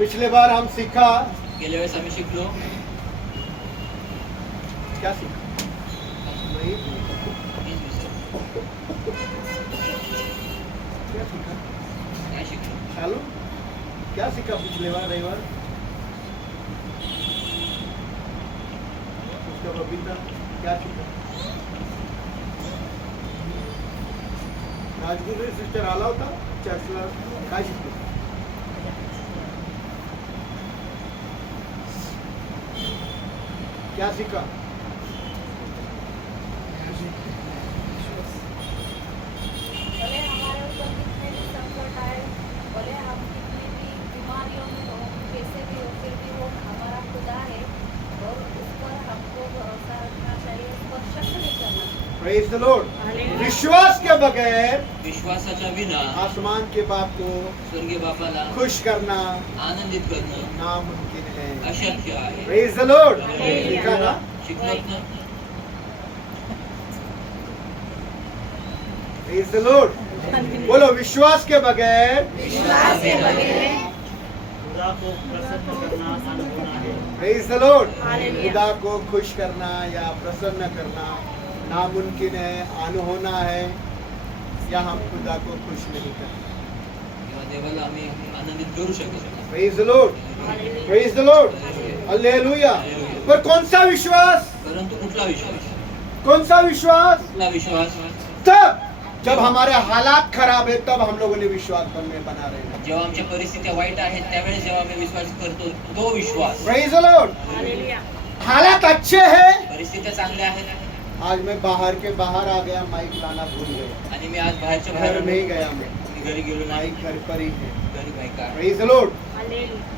पिछले बार हम सीखा, गेल्या वेळेस आम्ही शिकलो क्या सीखा? नहीं, तीच विषय. क्या सीखा? काय शिकलो? चालू क्या सीखा पिछले बार रविवार? उसका बबीता क्या सीखा? राजगुरू सिस्टर आला होता चर्चला, काय शिकलो? क्या सीखा? भले हमारे ऊपर कितने भी संकट आए, भले हम कितनी भी बीमारियों में हो, कैसे भी हो, फिर भी वो हमारा खुदा है और उस पर हमको भरोसा रखना चाहिए, उस पर शक नहीं करना चाहिए. Praise the Lord. हालेलुया. विश्वास के बगैर विश्वासाच्या विना आसमान के बाप को स्वर्गीय बापाला खुश करना आनंदित करणं नामुमकिन है. अशक्य आहे. Praise the Lord. हालेलुया. सीखा ना? शिकलोत ना? Praise the Lord. बोलो, विश्वास के बगैर विश्वास के बगैर खुदा को प्रसन्न करना आसान होना है. Praise the Lord. हालेलुया. खुदा को खुश करना या प्रसन्न करना नामुमकिन है, अनहोना है, या हम खुदा को खुश नहीं करते. किंवा देवाला आम्ही आनंदित करू शकत नाही. Praise the Lord. Hallelujah. Praise the Lord. Hallelujah. पर कौन सा विश्वास? परंतु कुठला विश्वास? कौन सा विश्वास? कुठला विश्वास? तब जब हमारे हालात खराब है तब हम लोगों ने विश्वास बना रहे हैं. जेव्हा आमच्या परिस्थित्या वाईट आहेत त्यावेळेस जेव्हा आम्ही विश्वास करतो तो विश्वास. Praise the Lord. हालेलुया. हालात अच्छे हैं. परिस्थित्या चांगल्या आहेत आज मैं बाहर के बाहर आ गया, माइक लाना भूल गया. आणि मी आज बाहेरच्या घर बाहेर नहीं गया मैं, मी घरी गेलो नाही. माइक घर पर ही है. घरी बाईक आहे. Praise the Lord. हालेलुया.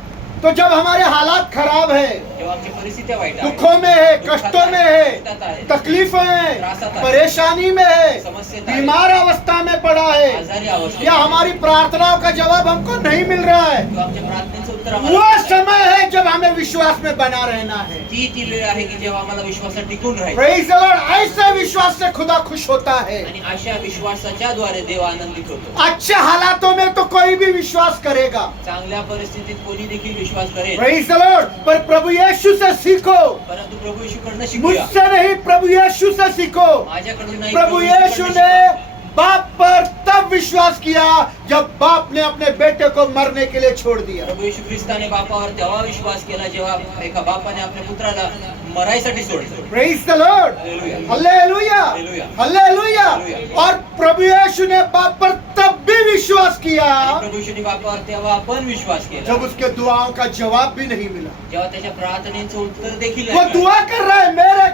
तो जब हमारे हालात खराब है, जेव्हा आमच्या परिस्थित्या वाईट आहेत, दुखों में है, कष्टों में है, दुःखात आहे, तकलीफ है, त्रासात आहे, परेशानी में है, समस्येत आहे, बीमार अवस्था में पड़ा है, आजारी अवस्थेत या आहे, हमारी प्रार्थनाओं का जवाब हमको नहीं मिल रहा है, किंवा आमच्या प्रार्थनेचं उत्तर वो आम्हाला समय है जब हमें विश्वास में बना रहना है. ती वेळ आहे की जेव्हा आम्हाला विश्वासात टिकून राहायचं. Praise the Lord. ऐसे विश्वास से खुदा खुश होता है. आणि अशा विश्वासाच्या द्वारे देव आनंदित होतो. अच्छे हालातों में तो कोई भी विश्वास करेगा. चांगल्या परिस्थितीत कोणी देखील विश्वास करेल. Praise the Lord. पर प्रभु यीशु से सीखो. परंतु प्रभु येशूकडनं शिकूया. मुझसे नहीं, प्रभु यीशु से सीखो. माझ्याकडून नाही, प्रभु यीशु येशूकडनं ने शिका. बाप पर तब विश्वास किया जब बाप ने अपने बेटे को मरने के लिए छोड़ दिया. प्रभु येशू ख्रिस्ताने बापावर तेव्हा विश्वास केला जेव्हा एका बापाने आपल्या पुत्राला मरायसाठी सोडलं. Praise the Lord. Hallelujah. Hallelujah. Hallelujah. Hallelujah. Hallelujah. और प्रभु यीशु ने बाप पर तब भी विश्वास किया आणि प्रभु येशूने बापावर तेव्हा पण विश्वास केला जब उसके दुआओं का जवाब भी नहीं मिला. जेव्हा त्याच्या प्रार्थनेचं उत्तर देखील वो नाही दुआ कर रहा है, मेरे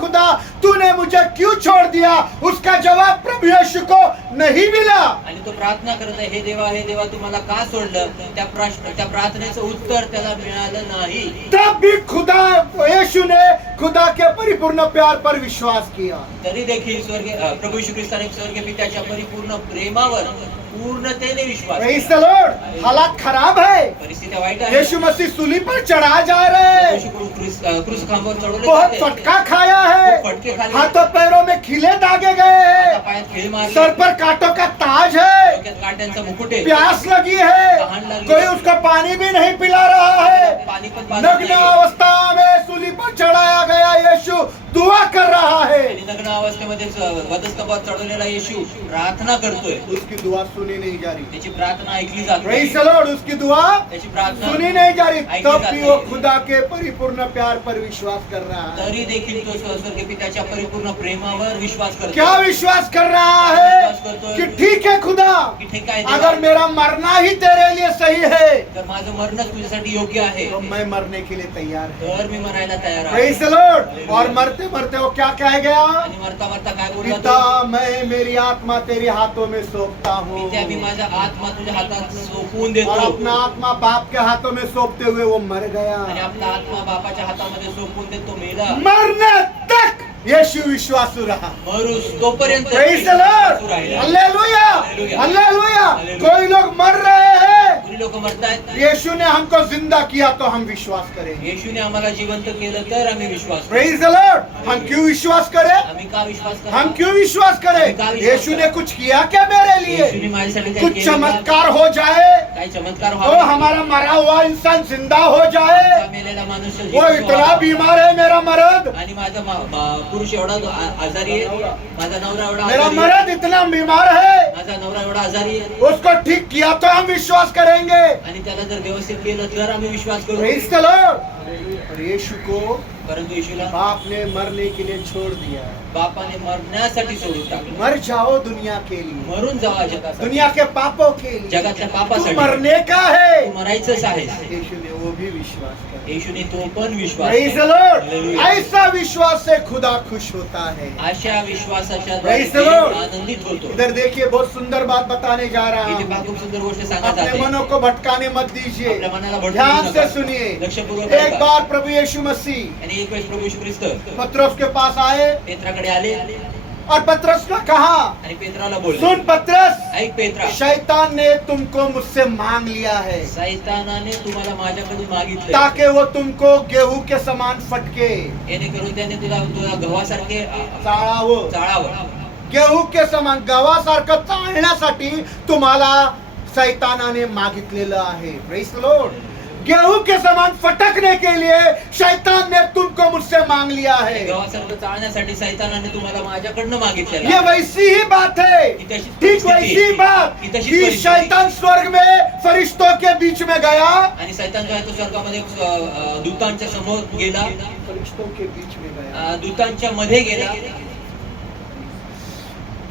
खुदा तूने मुझे क्यों छोड़ दिया. उसका जवाब प्रभु यीशु को नहीं मिला. आणि तो प्रार्थना करत आहे, हे देवा तू मला का सोडलं. त्या प्रार्थनेचं उत्तर त्याला मिळालं नाही. तब भी खुदा यीशु ने खुदा के परिपूर्ण प्यार पर विश्वास किया. तरी देखील प्रभु येशू ख्रिस्ताने स्वर्गीय पित्याच्या परिपूर्ण प्रेमावर पूर्णतेने विश्वास प्रेज द केला. लॉर्ड. हालात खराब है. परिस्थित्या वाईट आहे. यीशु मसीह सूली पर चढ़ा जा रहे. येशू क्रूस खांबावर चढवले बहुत जाते. फटका खाया है. फटके खाले. हाथों पैरों में खिले दागे गए हाता हैं. पायात खीळ मारली. सर पर कांटों का ताज है. डोक्यात काट्यांचा मुकुट आहे. प्यास लगी है. कोई उसका पानी भी नहीं पिला रहा है. पाणी पण पाजत नग्न नाही. अवस्था में सूली पर चढ़ाया गया यीशु दुआ कर रहा है. आणि नग्न अवस्थेमध्ये वधस्तंभावर चढवलेला येशू प्रार्थना करतोय. उसकी दुआ सुनी नहीं जा रही. त्याची प्रार्थना ऐकली जात प्रेज नाही. The Lord. उसकी दुआ त्याची प्रार्थना सुनी नहीं जा रही. ऐकली तब जात भी वो नाही. खुदा के परिपूर्ण प्यार पर विश्वास कर रहा है. तरी देखील तो स्वर्गीय पित्याच्या परिपूर्ण प्रेमावर विश्वास करतो. क्या विश्वास कर रहा है कि ठीक है खुदा, की ठीक आहे देवा, अगर मेरा मरना ही तेरे लिए सही है तर माझं मरणच तुझ्यासाठी योग्य आहे तो मैं मरने के लिए तैयार है. तर मी मरायला तयार आहे. Praise the Lord. और मरते मरते वो क्या कह गया. आणि मरता मरता काय बोलला पिता तो? मैं मेरी आत्मा तेरे हाथों में सौंपता हूँ. पित्या मी माझा आत्मा तुझ्या हातात सोपवून और देतो. अपना आत्मा बाप के हाथों में सौंपते हुए वो मर आणि गया. आपला आत्मा बापाच्या हातामध्ये सोपवून देतो. मेला मरने तक यीशु विश्वासू रहा. मरूस तोपर्यंत प्रेज द लॉर्ड. विश्वासू राहिला. हालेलुया. हालेलुया. हालेलुया. हालेलुया. कोई लोग मर रहे हैं. कोणी लोक मरतायत. यीशु ने हमको जिंदा किया तो हम विश्वास करेंगे। येशूने आम्हाला जिवंत केलं तर आम्ही विश्वास करू. Praise the Lord. हम क्यों विश्वास करें? आम्ही का विश्वास करू? हम क्यों विश्वास करें? यीशु ने कुछ किया क्या मेरे येशूने लिए? माझ्यासाठी काही कुछ केलं का? चमत्कार हो जाए काही चमत्कार तो व्हावा. हमारा मरा हुआ इंसान जिंदा हो जाए। आमचा मेलेला मनुष्य वो जिवंत इतना व्हावा. बीमार है मेरा मर्द, आणि माझा पुरुष एवढा आजारी आहे, माझा नवरा एवढा मेरा आजारी आहे, मर्द इतना बीमार है, माझा नवरा एवढा आजारी आहे, उसको ठीक किया तो हम विश्वास करेंगे। आणि त्याला जर व्यवस्थित केलं तर आम्ही विश्वास करू. Praise the Lord. और यीशु को परंतु येशूला बाप ने मरने के लिए छोड़ दिया है। बापाने मरण्यासाठी सोडून टाकलं. मर जाओ दुनिया के लिए, मरून जावा जगासाठी, दुनिया के पापों के लिए। जगातल्या तू पापासाठी. मरने का तू है। मरायचंच आहे. यीशु ने वो भी विश्वास किया। येशूने तो पण विश्वास प्रेज द केला. लॉर्ड। हालेलुया. ऐसा विश्वास से खुदा खुश होता है। अशा विश्वासाच्या Praise the द्वारे Lord. देव आनंदित होतो. इधर देखिए, बहुत सुंदर बात बताने जा रहा इथे हूँ। पहा खूप सुंदर गोष्ट सांगत अपने जाते. मनों को भटकाने मत दीजिए, आपल्या मनाला भटकू ध्यान नका. से सुनिए। लक्षपूर्वक एक ऐका. बार प्रभु यीशु मसीह आणि एक वेळेस प्रभू येशू ख्रिस्त पतरस के पास आए पेत्राकडे आले और पतरस ने कहा, आणि पेत्राला बोलले, सुन पतरस, ऐक पेत्रा, शैतान ने तुमको मुझसे मांग लिया है सैतानाने तुम्हाला माझ्याकडून मागितले, ताकि वो तुमको गेहूं के समान फटके जेणेकरून त्याने तुला गव्हासारखे चाळावं। चाळावं. गेहूं के समान गव्हासारखं चालण्यासाठी तुम्हाला शैतानाने मागितलेलं आहे। Praise the Lord. गेहूं के समान फटकने के लिए शैतान ने तुमको मुझसे मांग लिया है। गव्हासारखं चाळण्यासाठी सैतानाने तुम्हाला माझ्याकडनं मागितलेलं ये आहे. वैसी ही बात है, ही तशीच ठीक परिस्थिती वैसी आहे. बात ही तशीच कि परिस्थिती. शैतान स्वर्ग में फरिश्तों के बीच में गया, आणि सैतान जो आहे तो स्वर्गामध्ये दूतांच्या समोर गेला, फरिश्तों के बीच में गया। दूतांच्या मध्ये गेला.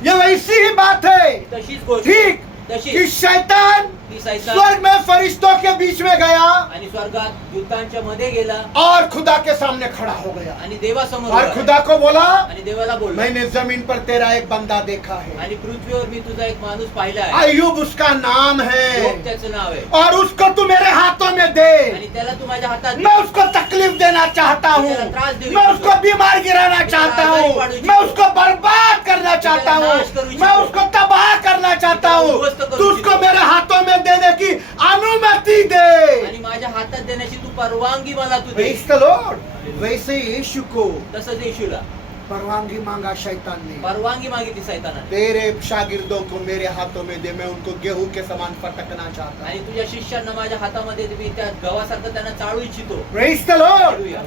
ये वैसी ही बात है, तशीच गोष्ट ठीक तशी कि शैतान की सैतान स्वर्ग में फरिश्तों के बीच में गया आणि स्वर्गात दूतांच्या मध्ये गेला और खुदा के सामने खड़ा हो गया आणि देवासमोर और उभा खुदा को बोला, राहिला. आणि देवाला बोलला, मैंने जमीन पर तेरा एक बंदा देखा है, आणि पृथ्वीवर मी तुझा एक माणूस पाहिला आहे, अय्यूब उसका नाम योग है, त्याचं नाव आहे, और उसको तू मेरे हाथों में दे। आणि त्याला तू माझ्या हातात दे. मैं उसको तकलीफ देना चाहता हूँ, मैं उसको बीमार गिराना चाहता हूँ, मैं उसको बर्बाद करना चाहता हूँ, मैं उसको तबाह करना चाहता हूँ। तू उसको मेरे हाथों में देने की अनुमति दे। आणि माझ्या हातात देण्याची तू परवानगी मला तू दे. Praise the Lord. वैसे ही यीशु को तसंच येशूला परवानगी मांगा शैतान ने, परवानगी मागितली सैतानाने, तेरे शागिर्दों को मेरे हाथों में दे, मैं उनको गेहूं के समान फटकना चाहता आणि हूँ। तुझ्या शिष्यांना माझ्या हातामध्ये दे, मी त्या गव्हासारखं त्यांना चाळू इच्छितो. Praise the Lord. हालेलुया.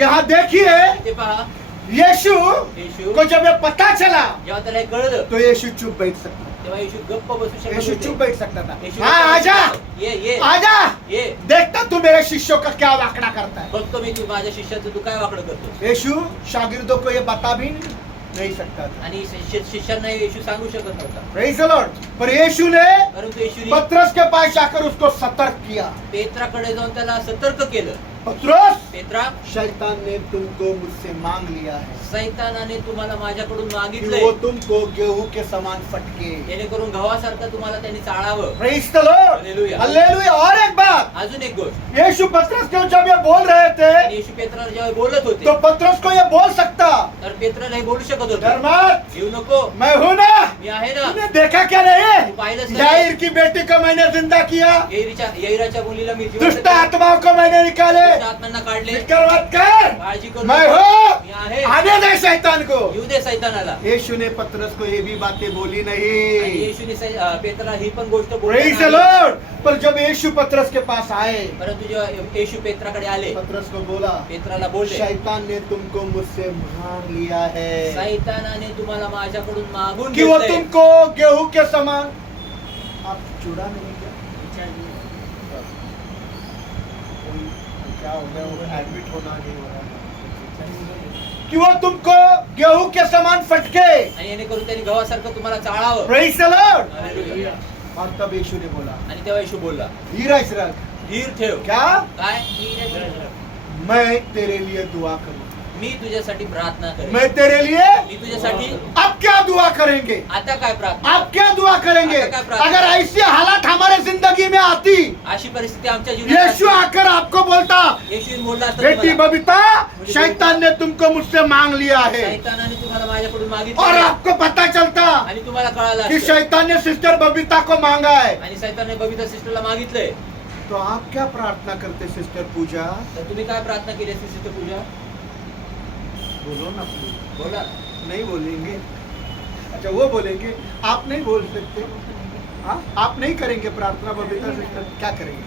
यहाँ देखिए, ते पहा, यीशु येशू को जब ये पता चला जेव्हा त्याला हे कळलं तो यीशु चुप बैठ सकता, तेव्हा येशू गप्प बसू शकत यीशु होते. चुप बैठ सकता था। येशू हाँ, गप्प आजा, बसू शकतो. ये आजा, ये देखता तू मेरे शिष्यों का क्या वाकड़ा करता है। बघतो मी तू माझ्या शिष्याचं तू काय वाकडं करतो. यीशु शागिर्दों को ये बता भी नहीं सकता था। आणि शिष्यांना येशू सांगू शकत नव्हता. Praise the Lord. पर यीशु ने परंतु येशूने पतरस के पास जाकर उसको सतर्क किया। पेत्राकडे जाऊन त्याला सतर्क केलं. पतरस, पेत्रा, शैतान ने तुमको मुझसे मांग लिया है सैतानाने तुम्हाला माझ्याकडून कि मागितलंय, वो तुमको गेहूं के समान फटके। जेणेकरून गव्हासारखं तुम्हाला त्यांनी चाळावं. Praise the Lord. Hallelujah. Hallelujah. और एक बात, अजून एक गोष्ट, यीशु पतरस को जब ये बोल रहे थे येशू पेत्राला जेव्हा बोलत होते तो पतरस को ये बोल सकता, तर पेत्राला हे बोलू शकत डर होते, मत, येऊ नको, मैं हूं ना। मी आहे ना. तूने देखा क्या तू नहीं, पाहिलंच याईर नाही. की बेटी को मैंने जिंदा किया, यैराच्या मुलीला मी जिवंत दुष्ट केलं. आत्माओं को मैंने निकाले। दुष्ट आत्म्यांना काढले. फिक्र मत कर, काळजी करू मैं नको. हूँ, मी आहे. आने दे शैतान को। येऊ दे सैतानाला. यीशु ने पतरस को ये भी बातें बोली आणि नहीं। येशूने पेत्राला ही पण गोष्ट प्रेज द बोलली. लॉर्ड। पर जब यीशु पतरस के पास आए, परंतु जेव्हा येशू पेत्राकडे आले, पतरस को बोला, पेत्राला बोलले, शैतान ने तुमको मुझसे मांग लिया है सैतानाने तुम्हाला माझ्याकडून मागून कि वो घेतलंय. तुमको गेहूं के समान, आप चूड़ा नहीं क्या? क्या हो गया, वो एडमिट होना नहीं हो रहा कि वो तुमको गेहूं के समान फटके। आणि जेणेकरून त्यांनी गव्हासारखं तुम्हाला चाळावं. Praise the Lord. हालेलुया. और तब यीशु ने बोला, आणि तेव्हा येशू बोलला, धीरज रख, धीर ठेव. क्या काय? मैं तेरे लिए दुआ करूं, मी तुझ्यासाठी प्रार्थना करेन. मैं तेरे लिए मी तुझ्यासाठी अब क्या दुआ करेंगे, आता काय प्रार्थना, आप क्या दुआ करेंगे? आता क्या प्रार्थना? अगर ऐसी हालात हमारे जिंदगी में आती, अशी परिस्थिती आमच्या जीवनात यीशु असती. आकर आपको बोलता, येशूने बोलला असता बेटी तुम्हाला, बबीता, शैतान ने तुमको मुझसे मांग लिया है, सैतानाने तुम्हाला माझ्याकडून और मागितलं आपको पता चलता आणि तुम्हाला कळालं कि असतं. शैतान ने सिस्टर बबीता को मांगा है, आणि सैतानाने बबिता सिस्टरला मागितलंय. तो आप क्या प्रार्थना करते सिस्टर पूजा? तर तुम्ही काय प्रार्थना केली असती सिस्टर पूजा? बोलो ना please. बोला. नहीं बोलेंगे? अच्छा वो बोलेंगे, आप नहीं बोल सकते? हाँ, आप नहीं करेंगे प्रार्थना बबीता सिस्टर, क्या करेंगे?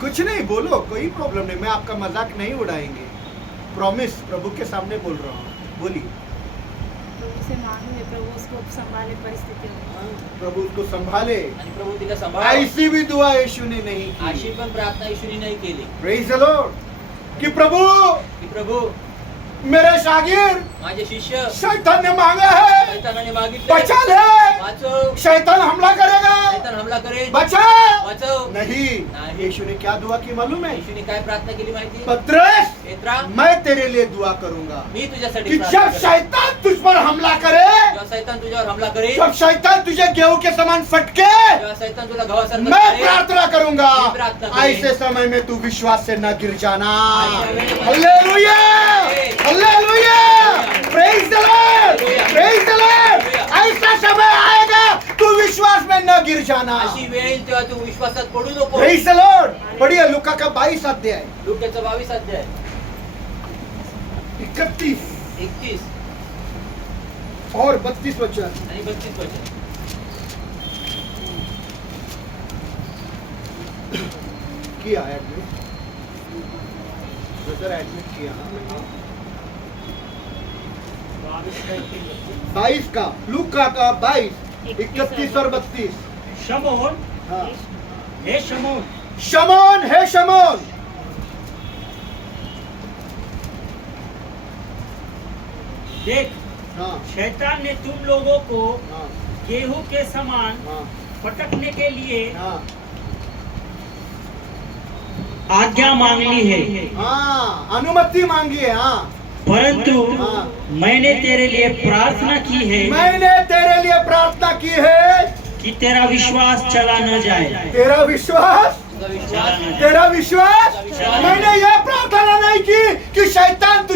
कुछ नहीं, बोलो, कोई प्रॉब्लम नहीं, मैं आपका मजाक नहीं उड़ाएंगे, प्रॉमिस प्रभु के सामने बोल रहा हूँ, बोलिए। प्रभु से मांगे, प्रभु उसको संभाले परिस्थितियों में। प्रभु उसको संभाले। आणि प्रभू तिला सांभाळा. ऐसी भी दुआ यीशु ने नहीं अशी की। पण प्रार्थना येशूने नाही केली प्रेज द लॉर्ड कि प्रभु की प्रभू मेरे शागिर्द माझे शिष्य शैतान ने मांगा है, शैतानाने मागितले बचा ले, वाचव. शैतान हमला करेगा, शैतान हमला करेल, बचा वाचव. नहीं। नहीं। यीशु ने क्या दुआ की मालूम है? येशूने काय प्रार्थना केली माहिती? पत्रस, पेत्रा, मैं तेरे लिए दुआ करूंगा मी तुझ्यासाठी कि प्रार्थना जब करेन. शैतान तुझ पर हमला करे, जेव्हा शैतान तुझ्यावर हमला करेल, जब शैतान तुझे गेहूं के समान फटके, जेव्हा शैतान तुला गव्हासारखं मैं करेल, प्रार्थना करूंगा मैं प्रार्थना करें। ऐसे समय में तू विश्वास से न गिर जाना। आमीन। Hallelujah, hallelujah, praise the Lord, praise the Lord. ऐसा समय आएगा तू विश्वास में न गिर जाना। अशी वेळ येईल तेव्हा तू विश्वासात पडू नको. Praise the Lord. पढ़िए लूका का 22 अध्याय लूकाचा 22 अध्याय 31 31 और 32 वचन। आणि 32 वचन. किया एडमिट, ब्रदर एडमिट किया 22 का, लूका का 22 31 और 32। शमौन, हाँ। हे शमौन, शमौन है शमौन, देख हाँ शैतान ने तुम लोगों को हाँ गेहूं के समान हाँ फटकने के लिए हाँ आज्ञा मांग ली है, हाँ, अनुमति मांगी है। हाँ, परंतु हाँ। मैंने तेरे लिए प्रार्थना की है मैंने तेरे लिए प्रार्थना की है कि तेरा विश्वास चला न जाए। तेरा विश्वास, तुझा विश्वास, तेरा विश्वास। मैंने यह प्रार्थना नहीं की कि शैतान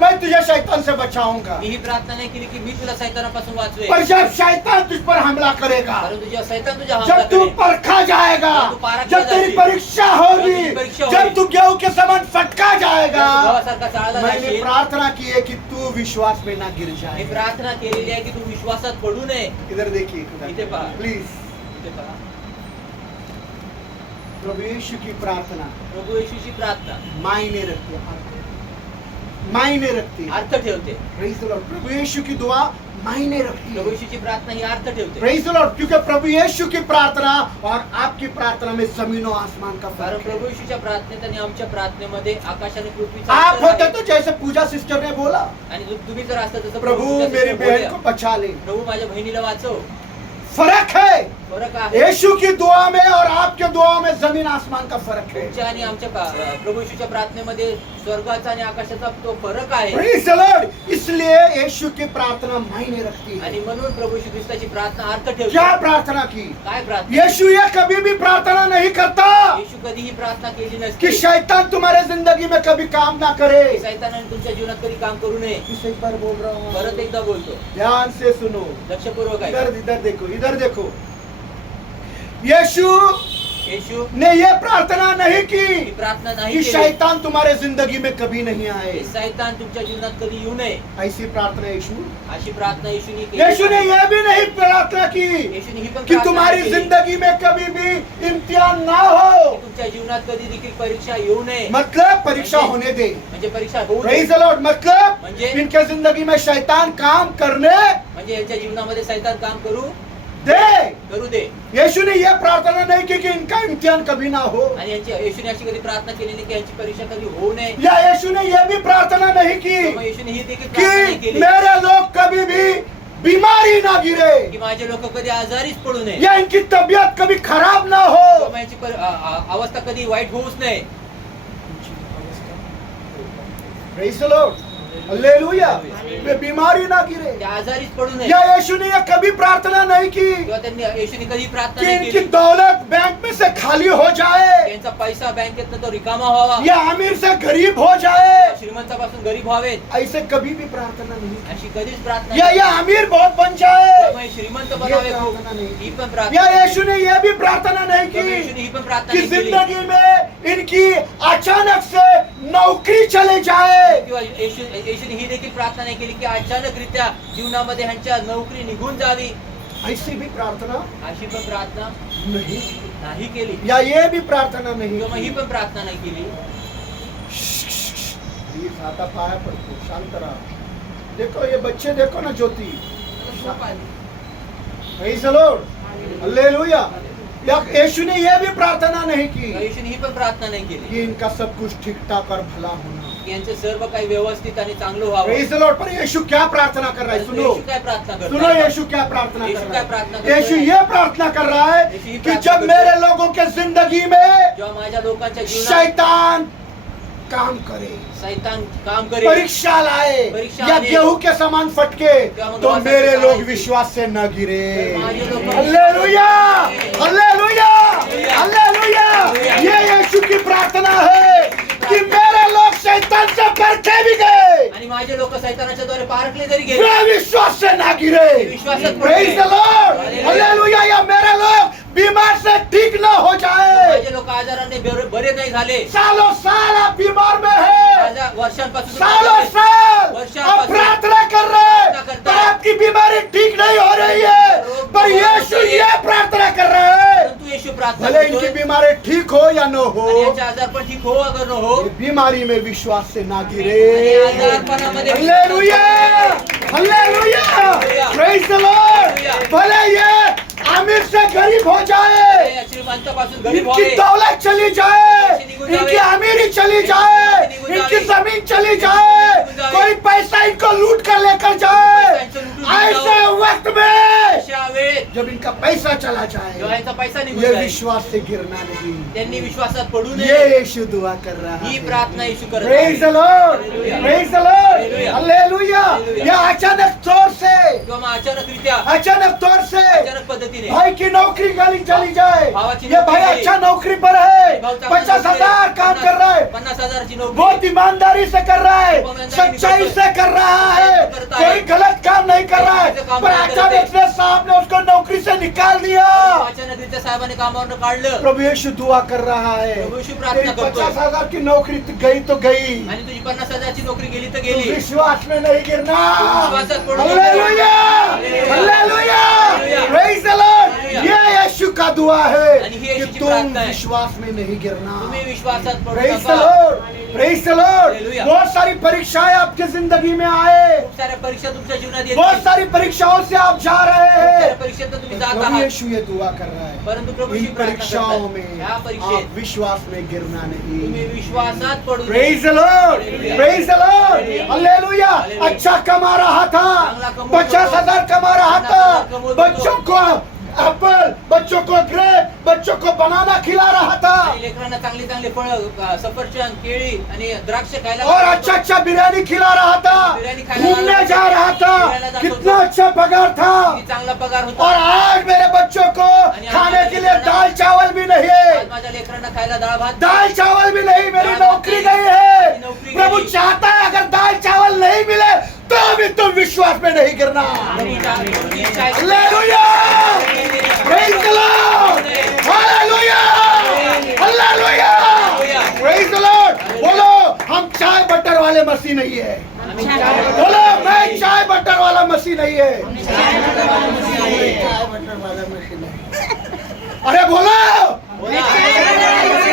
मैं तुझे शैतान से बचाऊंगा, मी ही प्रार्थना नाही केली की मी तुला शैतानापासून वाचवेन. पर जब शैतान तुझ पर हमला करेगा, परंतु जेव्हा शैतान तुझ्या हमला जब तू करेल, परखा जाएगा, जब तू पारखा जब तेरी जाशील, परीक्षा होगी, जब तेरी परीक्षा जब होगी, तू गेहूं के समान फटका जाएगा, गव्हासारखा चाळला मैंने जाशील. प्रार्थना की है कि तू विश्वास में ना गिर मी जाए। प्रार्थना केलेली आहे की तू विश्वासात पडू नये. इधर इथे देखिए पहा. प्लीज। इथे पहा. प्रभु यीशु की प्रार्थना प्रभू येशूची प्रार्थना मायने रखती है, मायने रखती है। अर्थ ठेवते. Praise the Lord. प्रभु यीशु की दुआ मायने रखती प्रभू है। येशूची प्रार्थना ही अर्थ ठेवते. Praise the Lord. क्योंकि प्रभु यीशु की प्रार्थना और आपकी प्रार्थना में जमीन और आसमान का कारण फर्क प्रभू है। येशूच्या प्रार्थनेत आणि आमच्या प्रार्थनेमध्ये आकाश आणि पृथ्वीचा आप अंतर होते आहे. तो जैसे पूजा सिस्टर ने बोला, आणि तुम्ही जर असता तसं प्रभु तुमच्या मेरी सिस्टर बहन बोलल्या, को बचा ले। प्रभू माझ्या बहिणीला वाचव. फर्क है फरक आहे. यीशु की दुआ में और आपके दुआ में जमीन आसमान का फर्क है। तुमच्या आणि आमच्या प्रभू येशूच्या प्रार्थनेमध्ये स्वर्गाचा आणि आकाशाचा तो फरक आहे. Praise the Lord. इसलिए यीशु की प्रार्थना मायने रखती है। आणि म्हणून प्रभू येशू ख्रिस्ताची प्रार्थना अर्थ ठेवते. क्या प्रार्थना की? काय प्रार्थना? यीशु ये कभी भी प्रार्थना नहीं करता येशू कधीही प्रार्थना केली कि नसते. शैतान तुम्हारे जिंदगी में कभी काम ना करे। शैतानाने तुमच्या जीवनात कधी काम करू नये. इस एक बार बोल रहा हूँ, परत एकदा बोलतो, ध्यान से सुनो। लक्षपूर्वक आहे. इधर इधर देखो, इधर देखो। यीशु येशू ने ये प्रार्थना नहीं ही की प्रार्थना नाही कि केली शैतान तुम्हारे जिंदगी में कभी नहीं आए। की शैतान तुमच्या जीवनात कधी येऊ नये. ऐसी प्रार्थना यीशु अशी प्रार्थना येशूने केली. यीशु ने यह भी नहीं प्रार्थना की येशूने ही पण कि प्रार्थना तुम्हारी केली जिंदगी में कभी भी इम्तिहान ना की हो, तुमच्या जीवनात कधी देखील परीक्षा येऊ नये. मतलब परीक्षा होने दे। म्हणजे परीक्षा होऊ नये. Praise the Lord. मतलब म्हणजे इनके जिंदगी में शैतान काम करने म्हणजे यांच्या जीवनामध्ये शैतान काम करू दे। दे. यीशु ने यह प्रार्थना नहीं की कि इनका इम्तिहान कभी ना हो, आणि यांची येशूने अशी कधी प्रार्थना केली नाही की यांची परीक्षा कधी होऊ नये. या यीशु ने यह भी प्रार्थना नहीं की मग येशूने ही देखील प्रार्थना नाही कि केली मेरे लोग कभी भी बीमारी ना गिरे, की माझे लोक कधी आजारीच पडू नये या इनकी तबीयत कभी खराब ना किंवा हो। मग यांची अवस्था कधी वाईट होऊच नये. Praise the Lord. हालेलुया, वे बीमारी ना गिरे। ते आजारीच पडू नये या यीशु ने ये कभी प्रार्थना नहीं की किंवा त्यांनी येशूने कधी प्रार्थना कि नाही इनकी केली दौलत बैंक में से खाली हो जाए, त्यांचा पैसा बँकेतनं तो रिकामा व्हावा, या अमीर से गरीब हो जाए, श्रीमंतापासून गरीब व्हावेत, ऐसे कभी भी प्रार्थना नहीं की। अशी कधीच प्रार्थना या नाही. ये अमीर बहुत बन जाए, त्यामुळे श्रीमंत बनावे खूप, प्रार्थना नाही. ही पण या प्रार्थना यीशु ने ये भी प्रार्थना नहीं त्यामुळे येशूने की ही पण प्रार्थना कि नाही केली जिंदगी में इनकी अचानक से नौकरी चले जाए, किंवा येशूने ही देखील प्रार्थना नाही केली की अचानकरित्या जीवनामध्ये ह्यांच्या नोकरी निघून जावी, ऐसी भी प्रार्थना अशी पण प्रार्थना नहीं, नाही केली या ये भी प्रार्थना नहीं किंवा ही की। पण प्रार्थना नाही केली. प्लीज आता पाया पड़ते, शांत रहा। देखो ये बच्चे, देखो ना ज्योति, Praise the Lord, हालेलुया। या यीशु ने ये भी प्रार्थना नहीं की येशूने ही पण प्रार्थना नाही केली कि इनका सब कुछ ठीक ठाक और भला होना। की यांचं सर्व काही व्यवस्थित आणि चांगलं व्हावं. Praise the Lord, पर यीशु क्या प्रार्थना कर रहा है? सुनो, येशू काय प्रार्थना सुनो करतो? यीशु क्या प्रार्थना यीशु कर क्या रहा प्रार्थना है? करता है? यीशु ये प्रार्थना कर रहा है यीशु ये कि प्रार्थना जब करता मेरे है। लोगों के जिंदगी में जेव्हा माझ्या लोकांच्या जीवनात शैतान काम करे, शैतान काम करे, परीक्षा लाए परीक्षा या आने, गेहूं के समान फटके, हम तो गवाह मेरे से लोग कराएंगे। विश्वास से न गिरे। हमारे लोग हालेलुया, हालेलुया, हालेलुया। ये यीशु की प्रार्थना है कि मेरे लोग शैतान से परखे भी गए, आणि माझे लोक शैतानाच्या द्वारे पारखले जरी गेले वे विश्वास से ना गिरे। विश्वासात पडले. Praise the Lord, hallelujah. या मेरे लोग बीमार से ठीक न हो जाए, माझे लोक आजाराने बरे नाही झाले, सालों साल आप बीमार में है, वर्षांपासून सालों साल वर्षांपासून आप प्रार्थना कर रहे हैं, प्रार्थना करता पर है। आपकी बीमारी ठीक नहीं हो रही है, पर यीशु ये प्रार्थना कर रहा है, परंतु येशू प्रार्थना भले करतोय, इनकी बीमारी ठीक हो या न हो, आणि यांचे आजार पण ठीक हो अगर न हो, ये बीमारी में विश्वास से ना गिरे। आणि आजारपणामध्ये hallelujah, hallelujah, praise the Lord. भले ये अमीर से गरीब हो जाए, श्रीमंतापासून गरीब इनकी व्हावे, दौलत चली जाए, इनकी अमीरी चली जाए, इनकी जमीन चली जाए, कोई पैसा इनको लूट कर लेकर जाए, ऐसे वक्त में अशा वेळेत जब इनका पैसा चला जेव्हा जाए, यांचा पैसा निघून ये जाईल, विश्वास से गिरना नहीं, त्यांनी विश्वासात पडू ये नये, यीशु दुआ कर रहा ही है। प्रार्थना येशू करत Praise the आहे. Lord, Hallelujah. praise the Lord, Hallelujah. Hallelujah. Hallelujah. ये अचानक तौर से, किंवा मग अचानकरित्या अचानक तौर से अचानक पद्धतीने भाई की नौकरी गली चली जाए, भावाची ये भाई नोकरी अच्छा नौकरी पर है, भाऊ चांगला 50,000 काम कर रहा है, 50,000ची नोकरी, बहुत ईमानदारी से कर रहा है, ईमानदारी सच्चाई करता से कर रहा है, करता है। कोई गलत काम नहीं कर रहा है, काम पर नहीं अचानक करते। से साहब ने उसको नौकरी से निकाल दिया। अचानकरित्या साहेबांनी कामावरनं काढलं, प्रभु यीशु दुआ कर रहा है, प्रभु यीशु प्रार्थना तेरी करतोय. 50,000 की नौकरी तो गई तो गई, आणि तुझी 50,000ची नोकरी गेली तर तू गेली, विश्वास में नहीं गिरना। विश्वासात पडू नको. Hallelujah, hallelujah, praise the Lord. ये यीशु का दुआ है आणि ही कि येशूची तुम प्रार्थना आहे. विश्वास में नहीं गिरना। तुम्ही विश्वासात पडू प्रेज द नका. Lord, praise the Lord. Hallelujah. बहुत सारी परीक्षाएं आपकी जिंदगी में आए, खूप साऱ्या परीक्षा तुमच्या जीवनात बहुत येतील, सारी परीक्षाओं से आप जा रहे खूप साऱ्या हैं, परीक्षेत तुम्ही जात प्रभु आहात, यीशु ये दुआ कर रहा है, परंतु प्रभू इन यीशू प्रार्थना परीक्षाओं करतात. में ह्या आप परीक्षेत विश्वास में गिरना तुम्ही नहीं। विश्वासात पडू नये. Praise the Lord, Hallelujah. Praise the Lord, Hallelujah. Hallelujah. Hallelujah. अच्छा कमा रहा था, चांगला कमवतो. 50,000 कमा रहा 50,000 था, कमवतो. बच्चों को एप्पल, बच्चों को ग्रेप, बच्चों को बनाना खिला रहा था, आणि लेकरांना चांगली चांगली फळं, सफरचंद, केळी आणि द्राक्ष खायला और घालतो. अच्छा अच्छा बिरयानी खिला रहा था, बिरयानी खायला घूमने जातो. जा रहा था, फिरायला जातो. कितना अच्छा पगार था, किती चांगला पगार और होता. आज मेरे बच्चों को आणि आज खाने माझ्या के लिए लेकरांना- दाल चावल भी नहीं आज है, माझ्या लेकरांना खायला डाळ भात, दाल चावल भी नहीं, मेरी दाल भात नौकरी नहीं, गई है। मेरी नौकरी प्रभु गई। चाहता है अगर दाल चावल नहीं मिले तो भी तुम विश्वास में नहीं गिरना। आणि hallelujah, praise the Lord, hallelujah, hallelujah, praise the Lord. बोलो हम चाय बटर वाले मसीह नहीं है, बोलो मैं चाय बटर वाला मसीह नहीं है, चाय बटर वाला मसीह नहीं। अरे बोलो,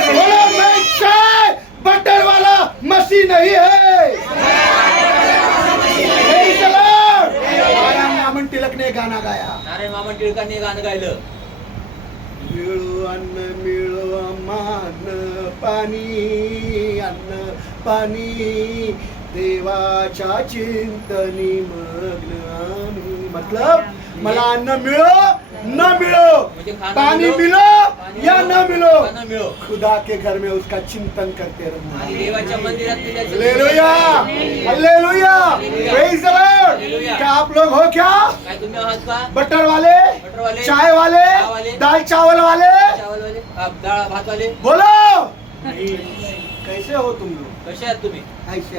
बोलो मैं चाय बटर वाला मसीह नहीं है। Praise the Lord. नारायण मामन टिळक ने गाना गाया, नारायण मामन टिळकांनी गाणं गायलं, मिळो अन्न मिळो अन्न पाणी, अन्न पाणी देवाच्या चिंतनी मग्न आम्ही। मतलब मला अन्न मिळो न मिलो, मुझे खाना पानी मिलो, मिलो पानी या मिलो, न मिलो, खाना मिलो, खुदा के घर में उसका चिंतन करते रहना। आणि देवाच्या मंदिरात गेल्याचे hallelujah, hallelujah, praise the Lord. Hallelujah. क्या आप लोग हो क्या? काय तुम्ही आहात का? बटर वाले, बटर वाले, चाय वाले, चहा वाले, दाल चावल वाले, चावल वाले, डाळ भात वाले, बोलो कैसे हो तुम लोग? कसे आहात तुम्ही? ऐसे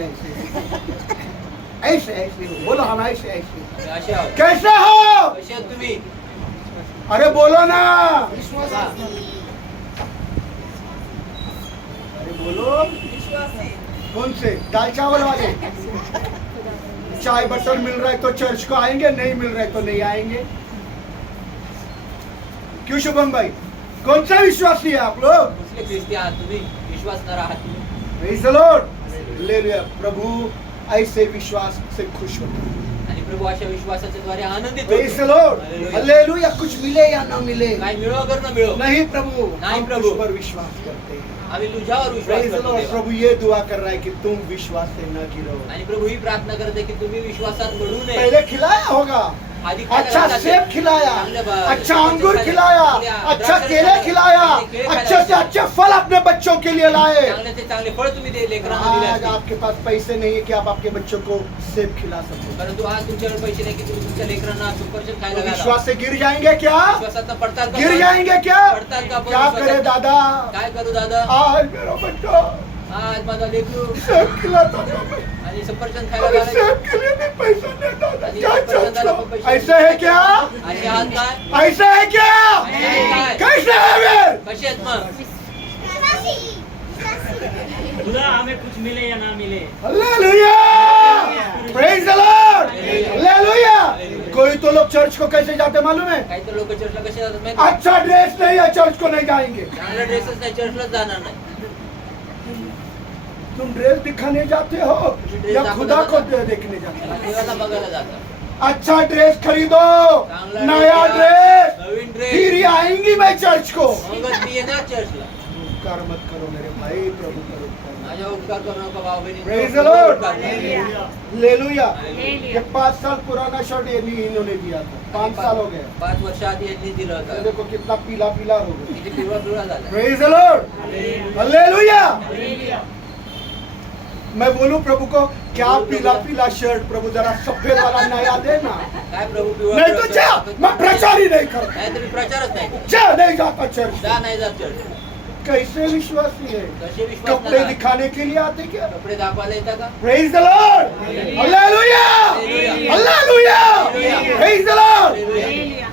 ऐसे ऐसे हो। बोलो हम ऐसे ऐसे असे आहोत. कैसे हो? कसे आहात तुम्ही? अरे बोलो ना, अरे बोलो। कौन से? दाल चावल वाले? चाय बटर मिल रहा है तो चर्च को आएंगे, नहीं मिल रहा है तो नहीं आएंगे। क्यों शुभम भाई, कौन सा विश्वासी है आप लोग? कुठले ख्रिस्ती आहात तुम्ही? विश्वासणार आहात तुम्ही? Praise the Lord. हालेलुया। प्रभु ऐसे विश्वास से खुश होता है। आणि प्रभू अशा विश्वासाच्या द्वारे आनंदित Praise the होतो. Lord. हालेलुया. हालेलुया। कुछ मिले या ना मिले, काय मिळो अगर न मिळो, नहीं प्रभु, नहीं हम प्रभु। तुझ पर विश्वास करते हैं। आम्ही तुझ्यावर विश्वास Praise the करतो Lord. देवा. प्रभु ये दुआ कर रहा है कि तुम विश्वास से न गिरो। आणि प्रभु ही प्रार्थना करते की तुम्ही विश्वासात पडू नये. पहले खिलाया होगा, आधी खायला अच्छा घालतात. सेब खिलाया, चांगले अच्छा अंगूर खिलाया, अच्छा केले खिलाया, अच्छे से अच्छे फल अपने बच्चों के लिए लाए। चांगले ते चांगले फळ तुम्ही ते लेकरांना दिले आज असतील. आपके पास पैसे नहीं है कि आप आपके बच्चों को सेब खिला सको। परंतु आज तुमच्याकडे पैसे नाही की तुम्ही तुमच्या लेकरांना सफरचंद खायला तो घाला. विश्वास से गिर जाएंगे क्या? विश्वासात पडतात का? गिर जाएंगे क्या? पडतात का आपण क्या विश्वासात? करे दादा? काय करू दादा? आज मेरा बच्चा आज माझा लेकरू सेब खिलाता था, आणि सफरचंद खायला अभी घालायचं. सेब के लिए भी पैसा नहीं दादा। आणि क्या सफरचंदाला चर्च पण को? पैसे ऐसे है क्या? असे आहात काय? ऐसे है क्या? ऐसे आहे काय? कैसे है वे? कसे आहेत मग? खुदा हमें कुछ मिले या ना मिले, hallelujah! Praise the Lord! Hallelujah! कोई तो लोग चर्च को कैसे जाते मालूम है? काही तर लोक चर्चला कसे जातात माहिती आहे? अच्छा ड्रेस नहीं है, चर्च को नहीं जाएंगे। चांगला ड्रेसच नाही, चर्चलाच जाणार नाही. तुम ड्रेस दिखाने जाते हो या खुदा को देखने जाते हो? देवाला बघायला जातात. अच्छा ड्रेस खरीदो, चांगला नया ड्रेस, ड्रेस, नवीन ड्रेस. फिर ही आएंगी मैं चर्च को। मगच मी येणार चर्चला. उपकार मत करो मेरे भाई, प्रभु पर उपकार मत माझ्या उपकार करू नका भाऊ बहिणी. Praise the Lord. Hallelujah. Hallelujah. Hallelujah. ये 5 साल पुराना शर्ट ये नहीं इन्होंने दिया था, 5 साल हो गए। 5 वर्ष आधी यांनी दिलं ये होतं. देखो कितना पीला पीला हो गया। किती पिवळा पिवळा झाला. Praise the Lord, hallelujah. Hallelujah. मैं बोलूं प्रभु को, क्या पीला पीला शर्ट, प्रभु जरा सफेद वाला नया देना। काय प्रभु पिवळा नहीं तो जा, मैं प्रचार ही नहीं करता, नाही तुम्ही प्रचारच नाही करत. जा नहीं जाता चर्च। जा नाही जात चर्च. कैसे विश्वासी है? कसे विश्वास कपड़े नाही? दिखाने के लिए आते क्या? कपडे दाखवायला येतात का? Praise the Lord, hallelujah, hallelujah, praise the Lord. Hallelujah.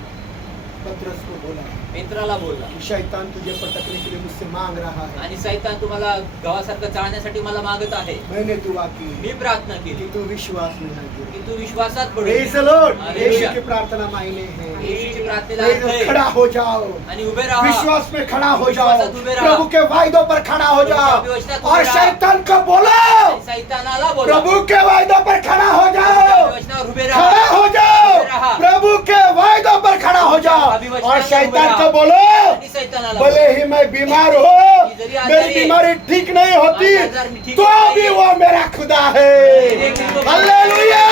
पतरस को बोला, मित्राला बोलला शैतान तुझे पटकने के लिए मुझसे मांग रहा है। आणि सैतान तुम्हाला गव्हासारखं चालण्यासाठी मला मागत आहे. मैंने दुआ की मी प्रार्थना कि केली तू विश्वास में न गिर। की तू विश्वासात पडू. Praise the Lord. हालेलुया. यीशु की प्रार्थना मायने है। येशूची प्रार्थना प्रेज, आहे. खड़ा हो जाओ, आणि उभे राहा. विश्वास में खड़ा हो जाओ, विश्वासात उभे रहा। प्रभु के वायदों पर खड़ा हो जाओ प्रभु के वचनात और उभे रहा। शैतान को बोलो, आणि सैतानाला बोला. प्रभु के वायदों पर खड़ा हो जाओ, वचनावर उभे राहा. खड़ा हो जाओ, उभे रहा. प्रभु के वायदों पर खड़ा हो जाओ और शैतान को बोलो, आणि सैतानाला भले बोला. ही मैं बीमार हूँ, जरी आजारी मेरी बीमारी ठीक नहीं होती, आजार में ठीक तो नहीं भी है। वो मेरा खुदा है। Hallelujah,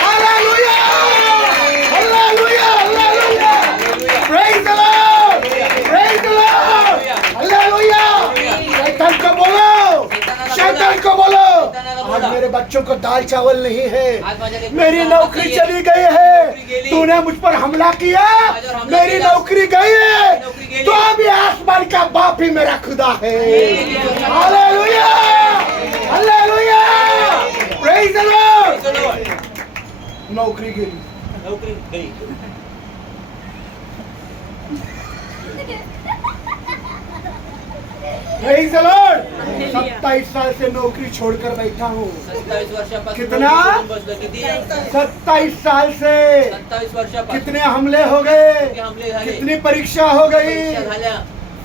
hallelujah, hallelujah, hallelujah, praise the Lord, praise the Lord, hallelujah. शैतान को बोलो, शैतान को बोलो, आज मेरे बच्चों को दाल चावल नहीं है, आज माझ्या लेकरांना मेरी दाल नौकरी नाही चली आहे. गई नौकरी है, गेली. तूने मुझ पर हमला किया, माझ्यावर हमला मेरी केला. नौकरी गई है, नौकरी गेली. तो अभी आसमान का बाप ही मेरा खुदा है। Hallelujah, hallelujah, praise the Lord. Praise the Lord. नौकरी गेली, नोकरी गई. Praise the Lord. हालेलुया. 27 साल से नौकरी छोड़कर बैठा हूँ। 27 वर्षापासून कितना? नोकरीवरून बसलो. किती? 27 साल से 27 वर्षापासून कितने हमले हो गए, किती हमले झाले. कितनी परीक्षा हो गई, परीक्षा झाल्या.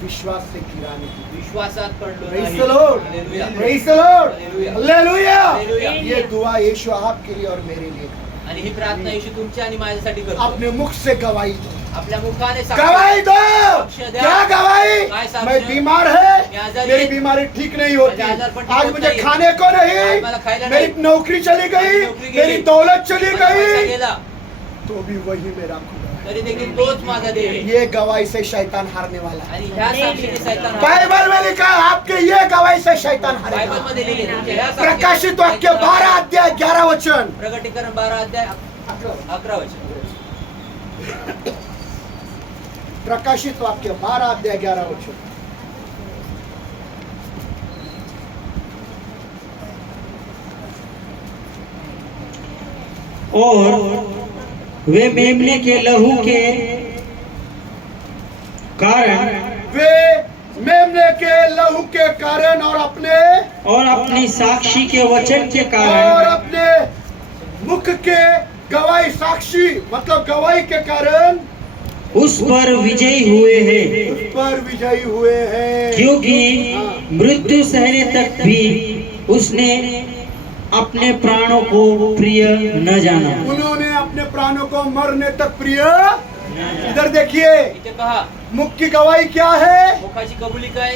विश्वास से गिराने की। विश्वासात पडलो प्रेज नाही. The Lord, hallelujah. Praise the Lord, hallelujah. Hallelujah. Hallelujah. ये दुआ यीशु आपके लिए और मेरे लिए, आणि ही प्रार्थना येशू तुमच्या आणि माझ्यासाठी करतो. अपने मुख से गवाही दो, आपल्या मुखाने साक्ष- गवाही दो। साक्ष द्या. क्या गवाही? काय साक्ष? मैं बीमार मैं है, आजारी मेरी है। बीमारी ठीक नहीं होती, मेरा आजार पण ठीक आज होत मुझे नाही. खाने को आज नहीं, मला खायला मेरी नाही. नौकरी चली गई, नौकरी गेली. मेरी दौलत चली माझा पैसा गई, गेला. तो भी वही मेरा खुदा है। तरी देखील तोच माझा देव आहे. ये गवाही से शैतान हारने वाला है। आणि ह्या साक्षीने सैतान बाइबल में लिखा है आपके ये गवाही से शैतान बायबल हारेगा। मध्ये लिहिले तुमच्या ह्या साक्षीने प्रकाशित वाक्य 12 अध्याय 11 वचन। प्रकटीकरण 12 अध्याय 11 वचन. प्रकाशित वाक्य 12 अध्याय 11 वचन। और वे मेमने के लहू के कारण वे मेमने के लहू के कारण और अपनी साक्षी के वचन के और कारण अपने मुख के गवाही, साक्षी मतलब गवाही के कारण उस पर विजयी हुए हैं, उस पर विजयी हुए हैं। क्योंकि मृत्यु सहने तक भी उसने अपने प्राणों को प्रिय न जाना। उन्होंने अपने प्राणों को मरने तक प्रिय। इधर देखिए, इथे पहा मुख की गवाही क्या है? मुखाची कबुली काय?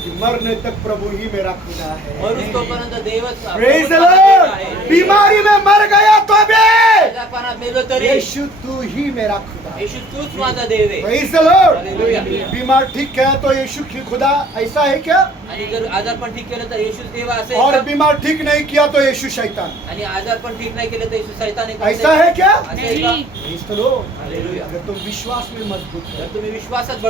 कि मरने तक प्रभु ही मेरा खुदा है। मरुस तोपर्यंत देवच Praise the प्रभूच माझा Lord. देव आहे. बीमारी में मर गया तो भी आजारपणात मेलो तरी यीशु तू ही मेरा खुदा है। येशू तूच माझा देव आहे. Praise the Lord. Hallelujah. बीमार ठीक है तो यीशु की खुदा ऐसा है क्या? आणि जर आजारपण ठीक केलं तर येशूच देव असेल और का? बीमार ठीक नहीं किया तो यीशु शैतान आणि आजारपण ठीक नाही केलं तर येशू सैतान आहे का? ऐसा है क्या? असेल का? Praise the Lord. Hallelujah. अगर तुम विश्वास में मजबूत जर हो, तुम्ही विश्वासात तुम कभी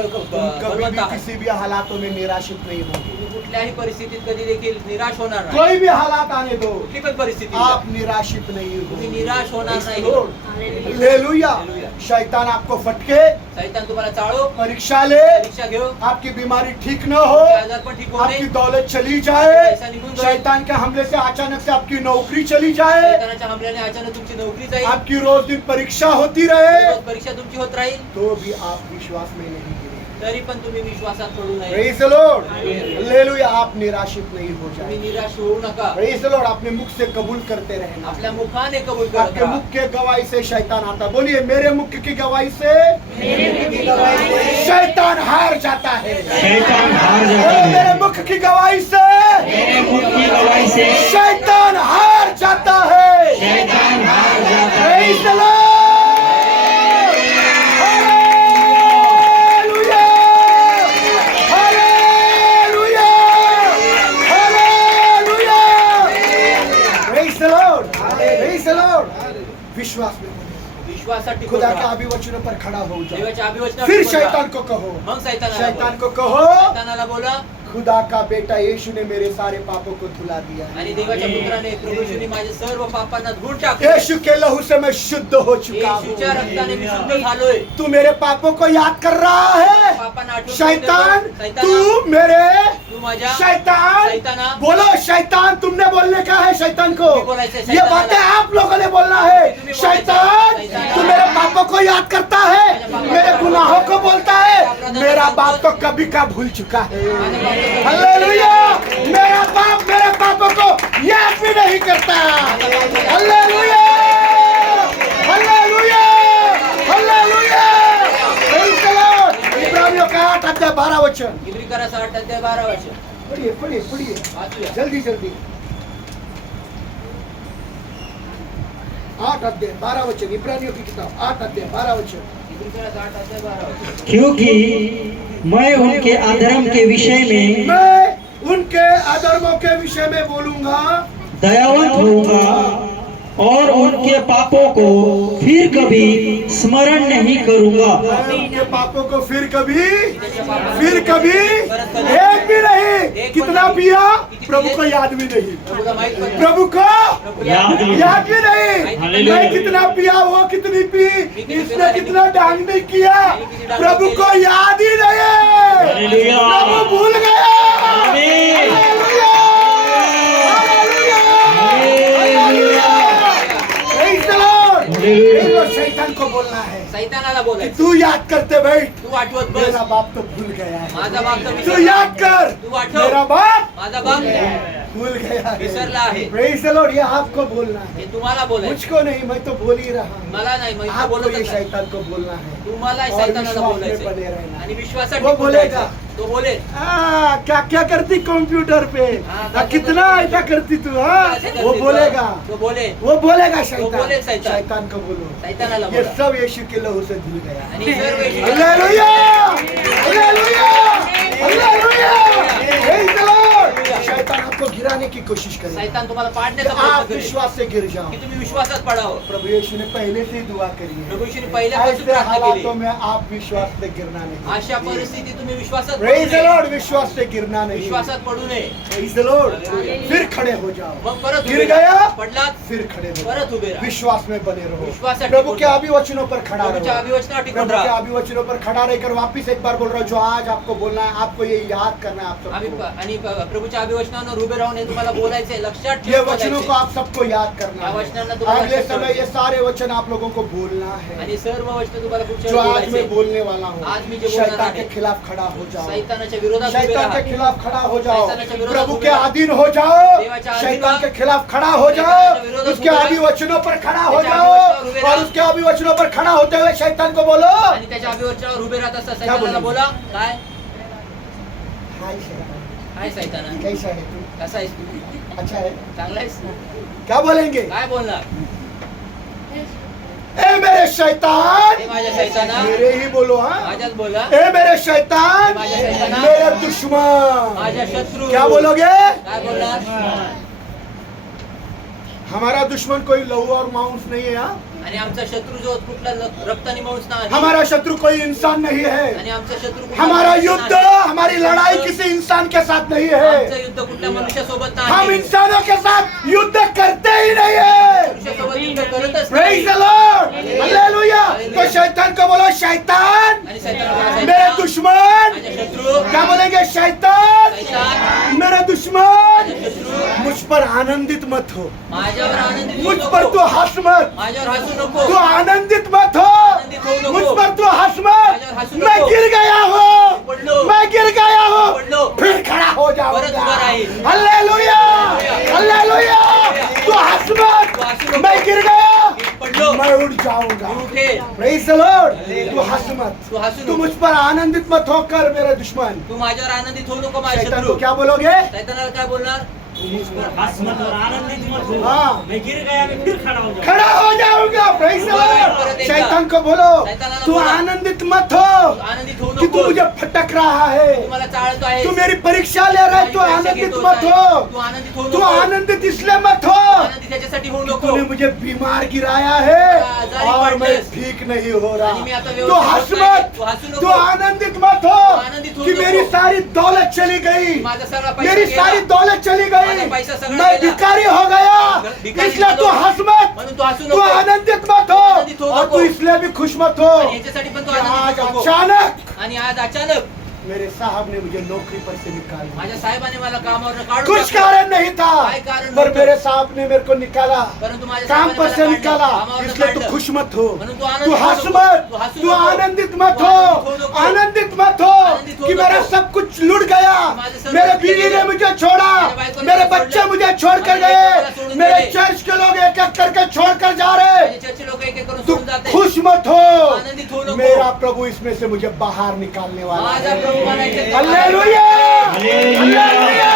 बलवंत भी आहात, किसी भी हालातों में निराशित नहीं होगे। तुम्ही कुठल्याही परिस्थितीत कधी देखील निराश होणार नाही. कोई भी हालात आने दो, कुठली पण परिस्थिती आप निराशित नहीं तुम्ही होगे। निराश होणार Praise the नाही. Lord. Hallelujah. हालेलुया। शैतान आपको फटके, सैतान तुम्हाला चाळो, परीक्षा ले, परीक्षा घेऊ, आपकी बीमारी ठीक न हो, तुमचे आजारपण ठीक होणे, आपकी दौलत चली जाए, पैसा निघून जाए, शैतान के हमले से अचानक से आपकी नौकरी चली जाए, सैतानाच्या हमल्याने अचानक तुमची नोकरी जाईल, आपकी रोज दिन परीक्षा होती रहे, रोज परीक्षा तुमची होत राहील, तो भी आप विश्वास में नहीं गिरे। तरी पण तुम्ही विश्वासात पडू नये. Praise the Lord. हालेलुया। आप निराशित नहीं हो तुम्ही जाए। निराश होऊ नका. Praise the Lord. अपने मुख से कबूल करते रहना। आपल्या मुखाने कबूल करत आपके राहा. मुख के गवाही से शैतान आता। बोलिए, मेरे मुख की गवाही से शैतान हार जाता है। शैतान हार जाता बोलो, मेरे है। मुख की गवाही से मेरे मुख की गवाही से शैतान हार जाता है। शैतान हार जाता है। Praise the Lord. Hallelujah. Hallelujah. Hallelujah. Praise the Lord. Praise the Lord. विश्वास में विश्वासात टिकून खुदा के राहा. अभिवचनों पर खड़ा हो जाओ। देवाच्या अभिवचनावर फिर टिकून राहा. शैतान को कहो, मग सैतानाला शैतान बोला. को कहो, सैतानाला बोला खुदा का बेटा यीशु ने मेरे सारे पापों को धुला दिया है। आणि देवाच्या पुत्राने प्रभू येशूने माझे सर्व पापांना धुवून टाकले. यीशु के लहू से मैं शुद्ध हो चुका येशूच्या हूँ। रक्ताने मी शुद्ध झालोय. तू मेरे पापों को याद कर रहा है। पापांना आठवण शैतान, करून देतो. तू सैताना, मेरे तू माझ्या शैतान, शैताना, बोलो शैतान, तुमने बोलने का है शैतान को। तुम्ही बोलायचं आहे ये शैतानाला. बातें आप लोगों ने बोलना है। तुम्ही बोलायचं आहे. शैतान, शैतान, तू मेरे पापों को याद करता है, मेरे गुनाहों को बोलता है। मेरा बाप तो कभी का भूल चुका है। हालेलुया। मेरा बाप मेरे पापों को याद भी नहीं करता। Hallelujah. Hallelujah. Hallelujah. Praise the Lord. इब्रानियों का 8 अध्याय 12 वचन। इब्री करा 8 अध्याय 12 वचन पढ़िए पढ़िए पढ़िए, वाचूया. जल्दी जल्दी। 8 अध्याय 12 वचन, इब्रानियों की किताब 8 अध्याय 12 वचन। इब्री करा 8 अध्याय 12 वचन. क्योंकि मैं उनके अधर्म के विषय में मैं उनके अधर्मों के विषय में बोलूंगा, दयावंत होऊंगा और उनके पापों को फिर कभी स्मरण नहीं करूंगा। मैं उनके पापों को फिर कभी एक भी नहीं। कितना पिया, प्रभु को याद भी नहीं। प्रभूला माहित पण नाही. प्रभु को याद नहीं। याद भी नहीं। हालेलुया। मैं कितना पिया, वो कितनी पी, इसने कितना डांग नहीं किया, प्रभु को याद ही नहीं। हालेलुया। प्रभु भूल गया। आमीन। Hallelujah. Hallelujah. Hallelujah. Praise the Lord. Hallelujah. ये लोग शैतान को बोलना है सैतानाला कि बोलायचं. तू याद करते बैठ, तू आठवत बस. मेरा बाप तो भूल गया है। माझा बाप तर तू विसरला. याद कर, तू आठव. मेरा बाप माझा बाप भूल गया है। विसरला आहे। Praise the Lord, ये आपको बोलना हे है, तुम्हाला बोलायचं, मुझको नहीं, मैं तो बोल ही रहा हूँ। मला नाही, मी तर आपको ये बोलतच आहे. शैतान को बोलना है तुम्हाला और सैतानाला विश्वास में बोलायचं बने रहना। आणि विश्वासात वो टिकून बोलेगा। राहायचं. तो बोलेल. क्या क्या करती कंप्यूटर पे, हाँ, कितना ऐसा करती तू, हाँ ऐसे करती वो तू. बोलेगा, तो बोलेल. वो बोलेगा बोले शैतान, शैतान. शैतान को बोलो, सैतानाला ये बोला. सब यीशु के लहू से धुल गया। आणि सर्व Yeshu- hallelujah, hallelujah, hallelujah, Praise the Lord। शैतान आपको गिराने की कोशिश करे, सैतान तुम्हाला कि पाडण्याचा आप प्रयत्न करेल विश्वास से गिर जाओ। की तुम्ही विश्वासात पडावं. प्रभु यीशु ने पहले से ही दुआ करी है, प्रभू यीशुने पहिल्यापासून ऐसे प्रार्थना केली. हालातों में आप विश्वास से गिरना नहीं। अशा परिस्थितीत तुम्ही विश्वासात पडू Praise the नये. Lord, विश्वास से गिरना नहीं। विश्वासात पडू नये. Praise the Lord, फिर खड़े हो जाओ। मग परत गिर उभे राहा. गया, पडलात फिर खड़े हो परत जाओ। उभे राहा. विश्वास में बने रहो, विश्वासात प्रभु टिकून के राहा. अभिवचनों पर खड़ा प्रभूच्या रहो। अभिवचनावर टिकून प्रभु के राहा. अभिवचनों पर खड़ा रहकर वापिस एक बार बोल रहा हूँ, जो आज आपको बोलना है, आपको ये याद करना है आप आम्ही सबको। आणि प्रभूच्या अभिवचनावर उभे राहून हे तुम्हाला बोलायचंय, लक्षात ये ठेवून वचनों को बोलायचंय. आप सबको याद करना या है। वचनांना तुम्हाला अगले लक्षात समय ये ठेवायचं. सारे वचन आप लोगों को बोलना है, आणि सर्व वचन तुम्हाला पुढच्या जो वेळी आज मैं बोलायचंय. बोलने वाला हूँ। आज मी जे बोलणार शैतान के आहे, खिलाफ खड़ा हो जाओ, सैतानाच्या विरोधात उभे शैतान राहा. के खिलाफ खड़ा हो जाओ, शैतानाच्या विरोधात प्रभु उभे के राहा. अधीन हो जाओ, देवाच्या अधीन शैतान व्हा. के खिलाफ खड़ा हो शैतानाच्या जाओ, विरोधात उसके उभे राहा. आदि वचनों पर खड़ा हो त्याच्या जाओ, अभिवचनावर उभे और राहा. उसके आदि वचनों पर खड़ा होते हुए शैतान को बोलो, आणि त्याच्या अभिवचनावर उभे राहत असता क्या सैतानाला बोलेंगे? बोला, काय हाय शैतान, काय सैताना, कैसा है तू? कसा आहेस तू, अच्छा है, चांगला आहेस, क्या बोलेंगे? काय बोलणार. ए मेरे शैतान, हे माझ्या सैताना, मेरे ही बोलो, हाँ, माझ्याच बोला. ए मेरे शैतान, माझ्या शैताना, मेरे दुश्मन, माझ्या शत्रू, क्या बोलोगे? काय बोलणार. हमारा दुश्मन कोई लहू और मांस नहीं है, हाँ? आणि आमचा शत्रू जो कुठला रक्तानी माणूस नाही. हमारा शत्रु कोई इंसान नहीं है, आणि आमचा शत्रू कुठला हमारा मनुष्य युद्ध, नाही. हमारी लड़ाई किसी इंसान के साथ नहीं आमचं है, युद्ध कुठल्या मनुष्यासोबत हम नाही. इंसानों के साथ युद्ध करते ही नहीं है। मनुष्यासोबत युद्ध करतच Praise नाही. the Lord, hallelujah. तो शैतान को बोलो, शैतान आणि सैतानाला बोला, मेरे सैतान, दुश्मन, माझ्या शत्रू, क्या बोलेंगे? शैतान सैतान, मेरे दुश्मन, माझ्या शत्रू, मुझ पर आनंदित मत हो, माझ्यावर आनंदित मुझ होऊ पर नको. तू हंस मत, माझ्यावर हसू नको. तू आनंदित मत हो, आनंदित होऊ नको. मुझ पर तू हंस माझ्यावर मत, हसू मैं नको. गिर गया हूँ, पडलो. मैं गिर गया हूँ, पडलो. फिर खड़ा हो परत जाऊंगा। उभा राहील. Hallelujah, hallelujah. तू हंस तू मत, हसू नको. मैं गिर गया, पडलो. मैं उठ जाऊंगा। तू उठेल. Praise the Lord, तू हंस मत, तू हसू तू नको. मुझ पर आनंदित मत होकर मेरे दुश्मन। तू माझ्यावर आनंदित होऊ नको. माझ्या शैतान शत्रू को क्या बोलोगे? सैतानाला काय बोलणार. हंस मत और आनंदित मत हो, हाँ। मैं गिर गया, मैं फिर खड़ा हो जाऊंगा। खड़ा हो जाऊंगा। Praise the Lord। शैतान को बोलो, शैतानाला तू बोला. आनंदित मत हो तू आनंदित होऊ कि तू नको. मुझे फटक रहा है, तू मला चाळतो आहे. तू मेरी परीक्षा ले रहा है, तू आनंदित मत हो, तू आनंदित होऊ तू नको. आनंदित इसलिए मत हो आनंदित त्याच्यासाठी होऊ नको. तूने मुझे बीमार गिराया है आजारी और मैं पडलेस. ठीक नहीं हो रहा। आणि मी आता तू व्यवस्थित हंस होत नाही. मत, तू हसू नको. तू आनंदित मत हो आनंदित होऊ कि नको. मेरी सारी दौलत चली गई, माझा सगळा पैसा मेरी गेला. सारी दौलत चली माझा गई, पैसा सगळा मैं गेला. भिखारी हो गया, भिखारी इसलिए तू झालो. हंस मत, म्हणून तू हसू तू नको. आनंदित मत आनंदित हो होऊ और नको. तू इसलिए भी खुश मत हो आणि याच्यासाठी पण तू कि आज आनंदित होऊ नको. अचानक आणि आज अचानक मेरे साहब ने मुझे नौकरी पर से निकाल दिया। माझ्या साहेबाने मला कामावर काढून कुछ टाकलं. कारण नहीं था, काय कारण पर नव्हतं. मेरे साहब ने मेरे को निकाला, परंतु माझ्या काम साहेबाने पर मला से काढलं. निकाला, कामावरनं इसलिए तू काढलं. खुश मत हो, म्हणून तू तू आनंदित हंस होऊ मत, नको. तू हसू तू नको. आनंदित मत तू हो, आनंदित होऊ नको. आनंदित मत हो आनंदित होऊ कि मेरा नको. सब कुछ लुट गया, माझं सर्व मेरे लुटलं बीवी ने गेलं. मुझे छोड़ा, मेरे बायकोने मेरे मला बच्चे सोडलं. मुझे छोड़ कर माझे लेकरं मला गए, सोडून मेरे गेले. चर्च के लोग एक एक करके छोड़ कर जा रहे। माझे चर्चचे लोक एक एक करून तू सोडून जाते. खुश मत हो, आनंदित होऊ नको. मेरा प्रभु इसमें से मुझे बाहर निकालने वाला माझा है। प्रभू मला इथे हालेलुया, हालेलुया,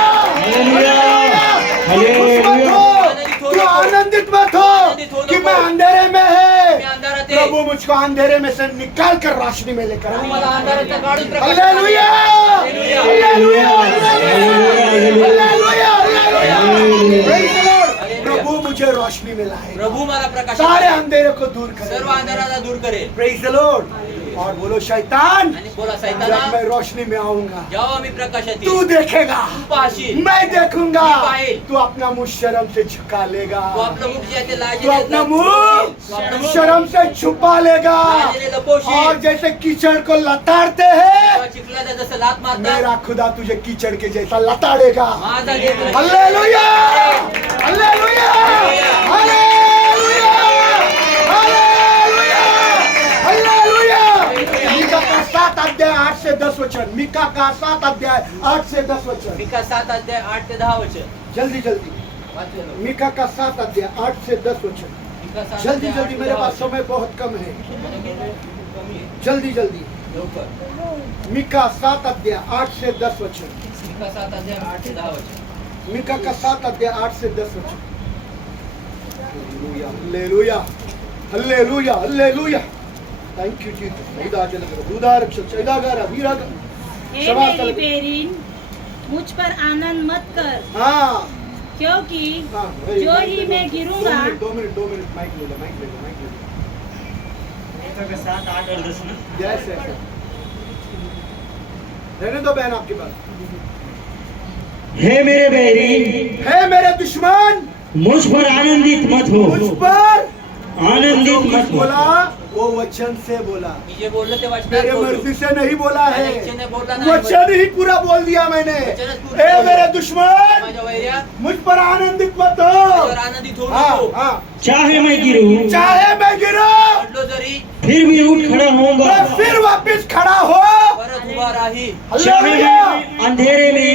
तू आनंदित मत हो कि मैं अंधेरे में है, मी अंधारात आहे. प्रभु मुझको अंधेरे में से निकाल कर रोशनी में लेकर प्रभू मला आया। अंधारातनं काढून प्रकाशात hallelujah, hallelujah. Hallelujah, hallelujah, hallelujah. Praise the Lord। प्रभु मुझे रोशनी में लाए, प्रभू मला प्रकाश सारे अंधेरे को दूर सर्व करे। अंधाराला दूर करेल. Praise the Lord। और बोलो शैतान, आणि बोला जब सैताना मैं रोशनी में आऊंगा जेव्हा मी प्रकाशात तू येईल देखेगा, तू पाहशील. मैं देखूंगा, मी पाहेल. तू अपना मुंह शर्म से झुका लेगा, तू आपलं मुख जे आहे ते तू लाजेने अपना तू आपलं मुंह मुख शर्म से छुपा लेगा, लाजेने लपवशील. और जैसे कीचड़ को लताड़ते हैं, जेव्हा चिखलाला जसं लात मारतात मेरा खुदा तुझे कीचड़ के जैसा लताड़ेगा। माझा लेकरं hallelujah, hallelujah, hallelujah, hallelujah, hallelujah. मीका का 7 अध्याय 8 से 10 वचन, मीका का 7 अध्याय 8 से 10 वचन। मिका 7 अध्याय 8 ते 10 वचन. जल्दी जल्दी वाचलेलं. मिका का 7 अध्याय 8 से 10 वचन. मिका 7 जल्दी अध्याय जल्दी 8 मेरे ते पास 10 समय बहुत कम है. कमी आहे. जल्दी जल्दी लवकर. मिका 7 अध्याय 8 से 10 वचन. मिका 7 अध्याय 8 ते 10 वचन. मिका का 7 अध्याय 8 से 10 वचन. Hallelujah hallelujah hallelujah. Thank you Jesus. खुदा जल करो, खुदा रक्षक, सैदागारा, वीरागा. हे क्षमा मेरी कर. बेरीन, मुझ पर आनंद मत कर, हाँ क्योंकि हाँ. जो ही मैं गिरूंगा, 2 मिनट माइक ले लो. मीका का 7, 8 और 10 ना. Yes yes. रहने दो बहन आपके पास. हे मेरे बैरी, है मेरे दुश्मन, मुझ पर आनंदित मत हो, मुझ पर आनंदित कुछ मत हो. बोला वो वचन से बोला. मी जे बोललो ते वाचनात मेरे बोललो. मर्जी से नहीं बोला है. माझ्या इच्छेने बोलला नाही. वचन ही पूरा बोल दिया मैंने. वचनच पूर्ण ए बोललो. मेरे दुश्मन, माझ्या वैर्या मुझ पर आनंदित मत माझ्यावर हो. आनंदित होऊ हाँ नको. हाँ. चाहे मैं गिरूं, चाहे मैं गिरो, पडलो जरी फिर भी उठ खड़ा होऊंगा. मैं फिर वापस खड़ा हो. परत उभा राही. चाहे हालेलुया. मैं अंधेरे में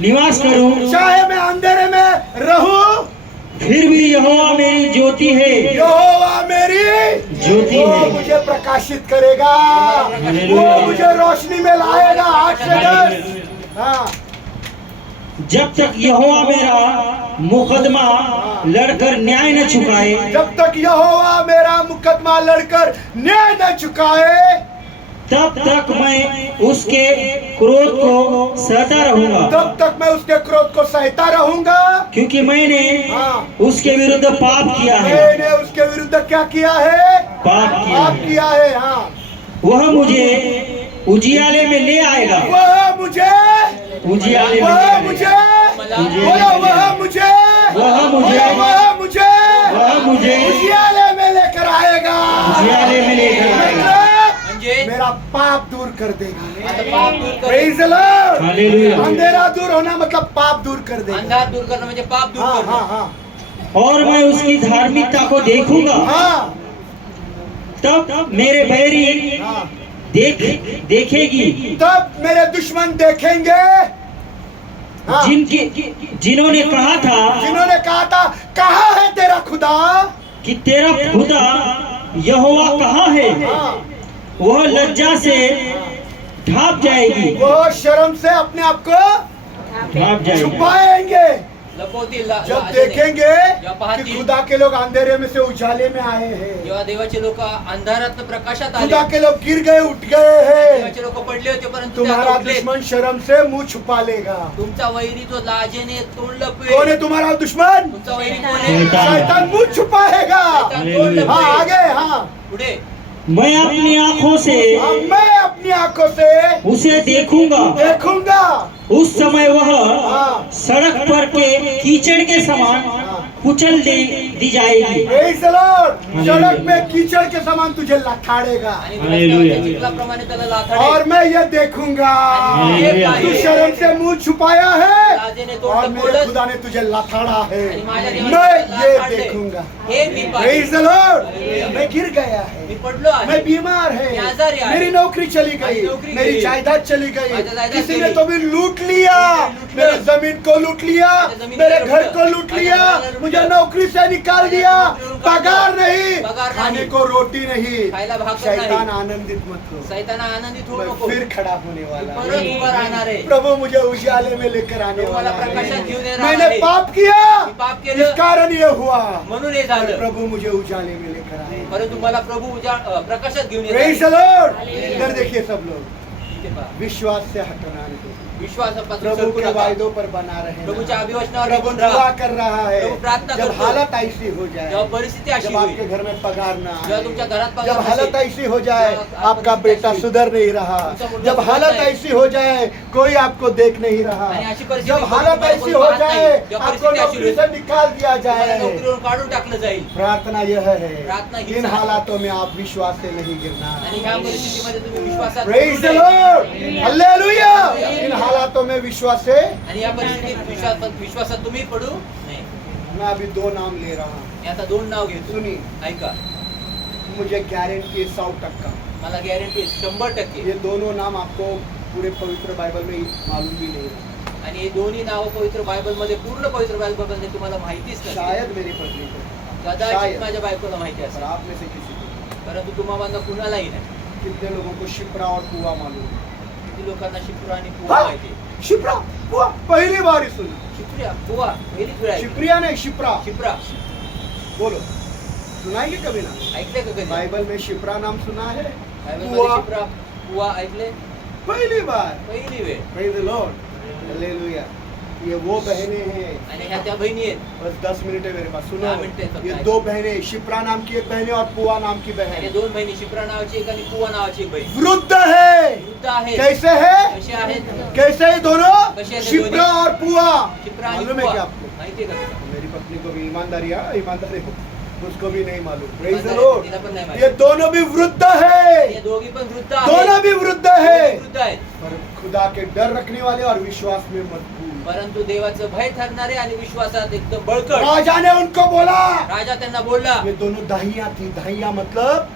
निवास करूं, चाहे मैं अंधेरे में रहूं, फिर भी यहोवा मेरी ज्योति है, यहोवा मेरी ज्योति वो है. मुझे प्रकाशित करेगा. वो मुझे रोशनी में लाएगा. 8 से 10. हाँ. जब तक यहोवा मेरा मुकदमा लड़कर न्याय न चुकाए, जब तक यहोवा मेरा मुकदमा लड़कर न्याय न चुकाए, तब तक मैं उसके क्रोध को सहता रहूंगा, तब तक मैं उसके क्रोध को सहता रहूंगा. क्योंकि मैंने हाँ. उसके विरुद्ध पाप किया है, मैंने उसके विरुद्ध क्या किया है? पाप किया पाप है. किया है. हाँ. वह मुझे उजियाले में ले आएगा, वह मुझे उजियाले में ले वह आएगा. मुझे मुझे- बोलो, वह मुझे वह मुझे- वह मुझे उजियाले में लेकर आएगा. उजियाले में लेकर आएगा. म्हणजे मेरा पाप दूर कर देगा. आता पाप दूर कर. Praise the Lord. हालेलुया. अंधेरा दूर होना मतलब पाप दूर कर देगा. अंधार दूर करणं म्हणजे पाप दूर हाँ करणं. हाँ हाँ और मैं उसकी धार्मिकता को देखूंगा, हाँ तब मेरे बैरी हाँ. देखेगी, तब मेरे दुश्मन देखेंगे. हाँ. जिन्होंने कहा था जिन्होंने कहा था कहाँ है तेरा खुदा. कि तेरा खुदा यहोवा कहाँ है, हाँ. वह लज्जा से ढाप जाएगी, वो शर्म से अपने आप को ढाप जाएगी. छुपाएंगे. लपवतील जब लाजेने. देखेंगे जेव्हा कि पाहतील, खुदा के लोग अंधेरे में से उजाले में आए हैं. जेव्हा देवाचे लोक अंधारात प्रकाशात आले, खुदा के लोग गिर गए, उठ गए हैं. देवाचे लोक पडले होते परंतु ते तुम्हारा आता उठले. दुश्मन शर्म से मुंह छुपा लेगा. तुमचा वैरी तो लाजेने तोंड लपवेल. कौन है तुम्हारा दुश्मन? तुमचा वैरी कोण आहे? शैतान. शैतान मुंह छुपाएगा. शैतान तोंड हाँ लपवेल. आगे. हाँ. पुढे मैं अपनी आंखों से अब मैं अपनी आंखों से उसे देखूंगा. देखूंगा. उस समय वह हाँ. सड़क पर के कीचड़ के समान कुचल दी जाएगी. Praise the Lord. सड़क में कीचड़ के समान तुझे लथाड़ेगा. आणि हालेलुया. रस्त्यावरच्या चिखलाप्रमाणे त्याला लाथाडे. और मैं ये देखूंगा. आणि हे तू पाहे. शर्म से मुंह छुपाया है लाजेने और तोंड मेरे लपवलं. खुदा ने तुझे लथाड़ा है. आणि माझ्या देवाने मैं त्याला ये लाथाडले. देखूंगा. हे मी Praise पाहिजे. the Lord. हालेलुया. मैं गिर गया मी है. पडलो आहे. मैं बीमार है. मैं आजारी आहे. मेरी नौकरी चली माझी गई. नौकरी मेरी गेली. जायदाद चली गई. माझी जायदाद किसी गेली. ने तो भी लूट लिया. लूटलं. मेरी जमीन को लूट लिया. माझ्या जमिनीला मेरे लूटलं. घर को लूट माझ्या लिया. घराला लूटलं. मुझे नौकरी से निकाल दिया. नौकरीवरून काढलं. पगार नहीं. पगार खाने नाही. को रोटी नहीं. खायला भाकर शैतान नाही. आनंदित मत हो. सैताना आनंदित होऊ मैं नको. फिर खड़ा होने वाला हूँ. परत उभा राहणार आहे. प्रभु मुझे उजाले में लेकर आने प्रभु वाला मला प्रकाशात घेऊन है. येणार मैंने आहे. पाप किया. मी पाप इस केलं कारण ये हुआ. म्हणून हे झालं. प्रभु मुझे उजाले में लेकर आए. परंतु मला प्रभु प्रकाशात घेऊन Praise येतात. the Lord. इधर देखिए सब लोग. इथे पहा. विश्वास से हटना नहीं. विश्वासापासून प्रभु सरकू के नका. वायदों पर बना रहे. प्रभूच्या अभिवचनावर प्रभु टिकून दुआ राहा. कर रहा है. प्रभु प्रार्थना जब करतो. हालत ऐसी हो जेव्हा जाए, परिस्थिती अशी जब होईल, आपके घर में पगार ना जेव्हा तुमच्या आए, घरात पगार जब हालत नसेल, ऐसी हो जाए जेव्हा आपका परिस्थिती बेटा अशी- सुधर नहीं रहा, तुमचा मुलगा जब सुधरत हालत नाही, ऐसी हो जाए कोई आपको देख नहीं रहा, आणि अशी परिस्थिती जब कोणी हालत तुम्हाला ऐसी कोणी हो पाहत जाए नाही, जेव्हा आपको परिस्थिती अशी नौकरी होईल, से निकाल दिया तुम्हाला जाए, नोकरीवरून काढून टाकलं जाईल. प्रार्थना यह है प्रार्थना हीच इन आहे. हालातों में आप विश्वास से नहीं गिरना. आणि ह्या परिस्थितीमध्ये तुम्ही विश्वासात Praise the टिकून राहा. Lord. Hallelujah. इन हालातों में विश्वास से आणि या परिस्थितीत विश्वासात तुम्ही पडू नाही. मैं अभी 2 नाम ले रहा हूँ. मी आता 2 नाव घेतो. सुनिए. ऐका, मुझे गारंटी है 100%. मला गॅरंटी 100%. ये दोनों नाम आपको पूरे पवित्र बाइबल में मालूम भी नहीं है. आणि हे दोन्ही नावं पवित्र बायबल मध्ये पूर्ण पवित्र बायबल मध्ये तुम्हाला माहितीच नाही. शायद मेरी पत्नी को, कदाचित शायद. माझ्या बायकोला माहिती पर असेल, आप में से किसी को. परंतु तुम्हाला कुणालाही नाही. कितने लोगों को शिप्रा और पुआ मालूम है? किती लोकांना शिप्रा आणि पुवा हाँ? माहिती आहे? शिप्रा पुआ पहली बार ही सुना. शिप्रिया पुवा पहिलीच वेळ ऐकली. शिप्रिया नहीं, शिप्रा. शिप्रा बोलो, सुनाएंगे कभी ना? ऐकले का कधी? बाइबल में शिप्रा नाम सुना है? बायबल मध्ये पुआ शिप्रा पुवा ऐकले पहली बार. पहिली वेळ. Praise the Lord. Hallelujah. ये वो बहनें हैं. आणि ह्या त्या बहिणी आहेत. बस 10 मिनट है मेरे पास, सुनो. 10 मिनट है तो ये क्या? 2 बहनें, शिप्रा नाम की एक बहन है और पुआ नाम की आणि बहन. दोन बहिणी, शिप्रा नावाची एक आणि पुवा नावाची एक बहीण. वृद्ध है. वृद्ध आहेत. कैसे है? कसे आहेत? कैसे है दोनों? कैसे हैं शिप्रा दोनों? और पुआ. शिप्रा आणि मालूम है पुवा क्या आपको? माहिती आहे का तुला? मेरी पत्नी को भी ईमानदारी है, ईमानदारी उसको भी नहीं मालूम. Praise the ईमानदारी Lord. तिला पण नाही ये माहिती. दोनों भी वृद्ध है. हे दोघी पण वृद्ध आहेत. दोनों भी वृद्ध है. दोघी वृद्ध आहेत. पर खुदा के डर रखने वाले और विश्वास में मजबूत. परंतु देवाचं भय ठरणारे आणि विश्वासात एकदम बळकट. राजा ने उनको बोला. राजा त्यांना बोलला. ये दोनों दाहियां थी. दाहियां मतलब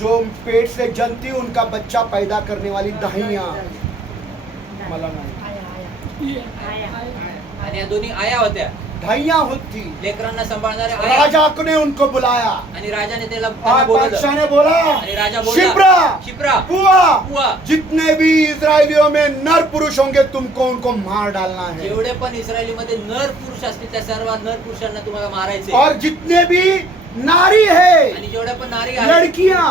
जो पेट से जनती उनका बच्चा पैदा करने वाली दाहियां. मला नाही. आणि या दोन्ही आया होत्या, दाहियां होती. लेकरांना सांभाळणारे आया. राजा ने उनको बुलाया आणि राजाने त्यांना और बोलवलं. बादशाह ने बोला, आणि राजा बोलला, शिप्रा, शिप्रा पुआ, पुआ, जितने भी इस्राएलियों में नर पुरुष होंगे तुमको उनको मार डालना है. जेवढे पण इस्रायलीमध्ये नर पुरुष असतील त्या सर्व नर पुरुषांना तुम्हाला मारायचे. और जितने भी नारी है, आणि जेवढ्या पण नारी आहेत, लड़कियां,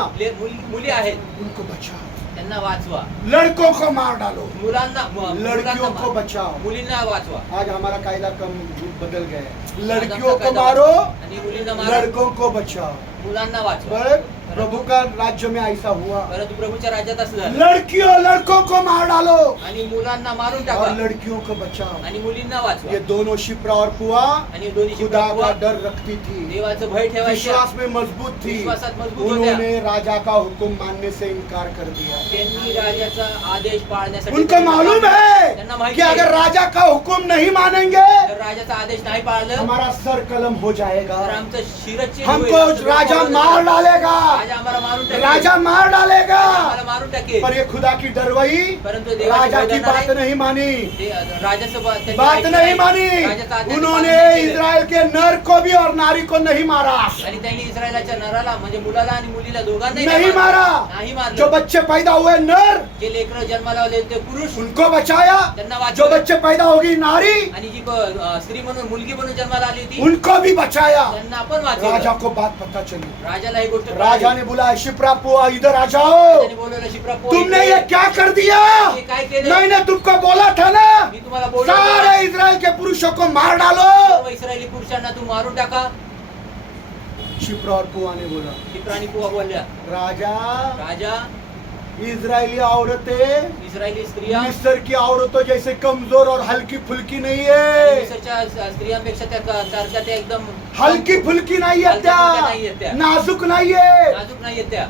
मुली आहेत, उनको बचाओ. त्यांना वाचवा. लड़कों को मार डालो. मुलांना लड़कियों को बचाओ. मुलींना वाचवा. आज हमारा कायदा कम बदल गया है. आज लड़कियों आमचा को कायदा मारो, आणि मुलींना मारा, लड़कों को बचाओ. मुलांना वाचवा. पर प्रभु का राज्य में ऐसा हुआ. परंतु प्रभूच्या राज्यात असं झालं. लड़कियों लड़कों को मार डालो आणि मुलांना मारून और टाका लड़कियों को बचाओ. आणि मुलींना वाचवा. ये दोनों शिप्रा और पुआ आणि दोन्ही खुदा शिप्रा का पुआ डर रखती थी. देवाचं भय ठेवायचं. विश्वास में मजबूत थी. विश्वासात मजबूत होत्या. उन्होंने राजा का हुक्म मानने से इनकार कर दिया. त्यांनी राजाचा आदेश पाळण्यासाठी उनको मालूम है त्यांना माहिती कि आहे. अगर राजा का हुक्म नहीं मानेंगे जर राजाचा आदेश नाही पाळलं हमारा सर कलम हो जाएगा. तर आमचं शिरच्छेद हमको होईल. आमचं राजा डोकं मार होईल. डालेगा. राजा आम्हाला मारून टाकेल. राजा मार डालेगा. आम्हाला मारून टाकेल. पर ये खुदा की डरवई परंतु देवाची राजा की वेदना बात नाही. नहीं मानी. राजाचं त्यांनी बात ऐकलं नहीं मानी. राजाचा आदेश उन्होंने पालन नाही केलं. इस्राएल के नर को भी और नारी को नहीं मारा. आणि त्यांनी इस्रायलाच्या नराला म्हणजे मुलाला आणि मुलीला दोघांनाही नहीं मारा. नाही जो मारलं. बच्चे पैदा हुए नर जे लेकरं जन्माला आले ते पुरुष उनको बचाया. त्यांना जो वाचवलं. बच्चे पैदा होगी नारी आणि जी स्त्री म्हणून मुलगी म्हणून जन्माला आली होती उनको भी बचाया. त्यांना पण राजा वाचवलं. को बात पता चली. राजाला ही गोष्ट राजा ने बुलाया, शिप्रा पुआ इधर आ जाओ. राजाने बोलवलं, शिप्रा पोह तुमने इकडे ये ये. क्या कर दिया? हे काय केलं? मैंने तुमको बोला था ना, मी तुम्हाला बोललो सारे इस्राएल के पुरुषों को मार डालो. सर्व इस्रायली पुरुषांना तू मारून टाका. शिप्रा और पुआ ने बोला, शिप्रा आणि पोहा बोलल्या, राजा राजा इजरायली औरतें इस्रायली स्त्रिया मिस्र की औरतों जैसे कमजोर और हल्की फुल्की नहीं है. मिस्रच्या स्त्रियांपेक्षा त्या सारख्या त्या एकदम हल्की फुल्की नहीं है हल्की फुल्की नहीं है त्या, त्या. नाजुक नहीं है. नाजूक नाहीयेत त्या.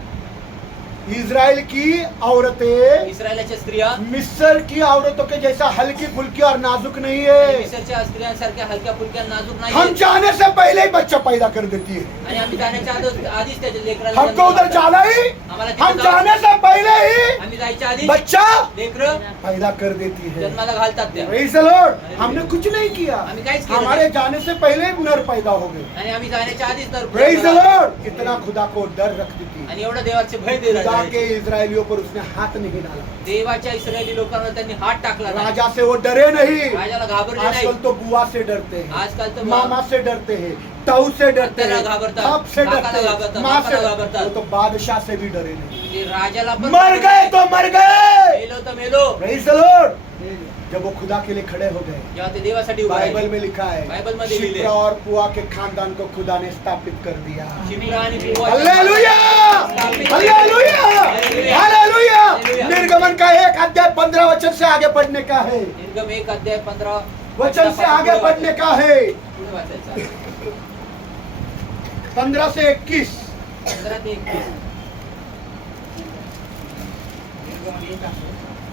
इजराइल की औरतें इस्रायलाच्या स्त्रिया मिस्र की औरतों के जैसा हल्की फुल्की और नाजुक नहीं आणि है. मिस्रच्या स्त्रियांसारख्या हलक्या फुलक्या नाजूक हम नाही. जाने से पहले ही बच्चा पैदा कर देती है. आणि आम्ही जाण्याच्या आधीच त्याच्या लेकराला हमको जन्म उधर घालतो. जाना ही, आम्हाला तिथे हम जाऊ. जाने से पहले ही आम्ही जायच्या आधी बच्चा लेकरं पैदा कर देती है. जन्माला घालतात त्या. Praise the Lord. हमने कुछ नहीं किया. आम्ही काहीच केलं हमारे नाही. जाने से पहले ही नर पैदा हो गए. आणि आम्ही जाण्याच्या आधीच तर Praise the Lord. इतना खुदा को डर रखती थी. आणि एवढं देवाचे भय दे खुदा के इजरायलियों पर उसने हाथ नहीं डाला. देवाच्या इस्रायली लोकांवर त्यांनी हात टाकला नाही. राजा से वो डरे नहीं. राजाला घाबरले नाही. आजकल तो बुआ से डरते हैं, आजकाल तर मामा से डरते हैं, ताऊ से डरते आत्याला हैं, घाबरतात, बाप से काकाला डरते हैं, घाबरतात, माँ से बापाला घाबरतात. वो तो बादशाह से भी डरे नहीं. ते राजाला पण मर गए तो मर गए. मेलो तर मेलो. Praise the Lord. जब वो खुदा के लिए खड़े हो गए, जेव्हा ते देवासाठी उभे बाइबल राहिले. में लिखा है, बाइबल में लिखा है। शिप्रा और पुआ के खानदान को खुदा ने स्थापित कर दिया. शिप्रा आणि पुआ हालेलुया, हालेलुया, हालेलुया. निर्गमन का 1 अध्याय 15 वचन से आगे पढ़ने का है. निर्गम 1 अध्याय 15 वचन से आगे पढ़ने का है. पुढे वाचायचं. 15 से 21. 15 ते 21.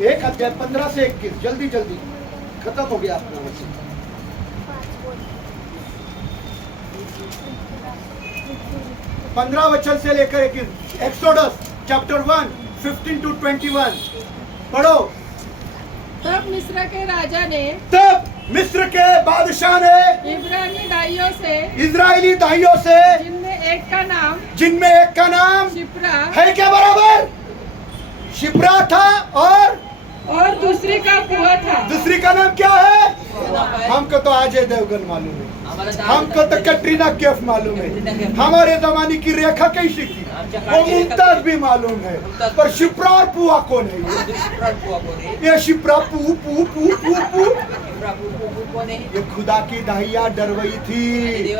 1 अध्याय 15 से 21. जल्दी जल्दी खत्म हो गया अपना वचन. 15 वचन से लेकर 21. एक्सोडस चैप्टर 1 15 to 21 पढ़ो. तब तब मिस्र के राजा ने तब मिस्र के बादशाह ने इब्रानी दाइयों से, इजरायली दाइयों से, जिनमें एक का नाम शिप्रा है क्या बराबर शिप्रा था और दूसरी का पुआ था। दूसरी का नाम क्या है? हमको तो अजय देवगन मालूम है, हमको तो कटरीना कैफ मालूम है, हमारे जमाने की रेखा कैसी थी वो मुमताज भी मालूम है, पर शिप्रा और पुआ कौन है? ये शिप्रा पू पू पू पू पू ये खुदा की दाहिया डरवई थी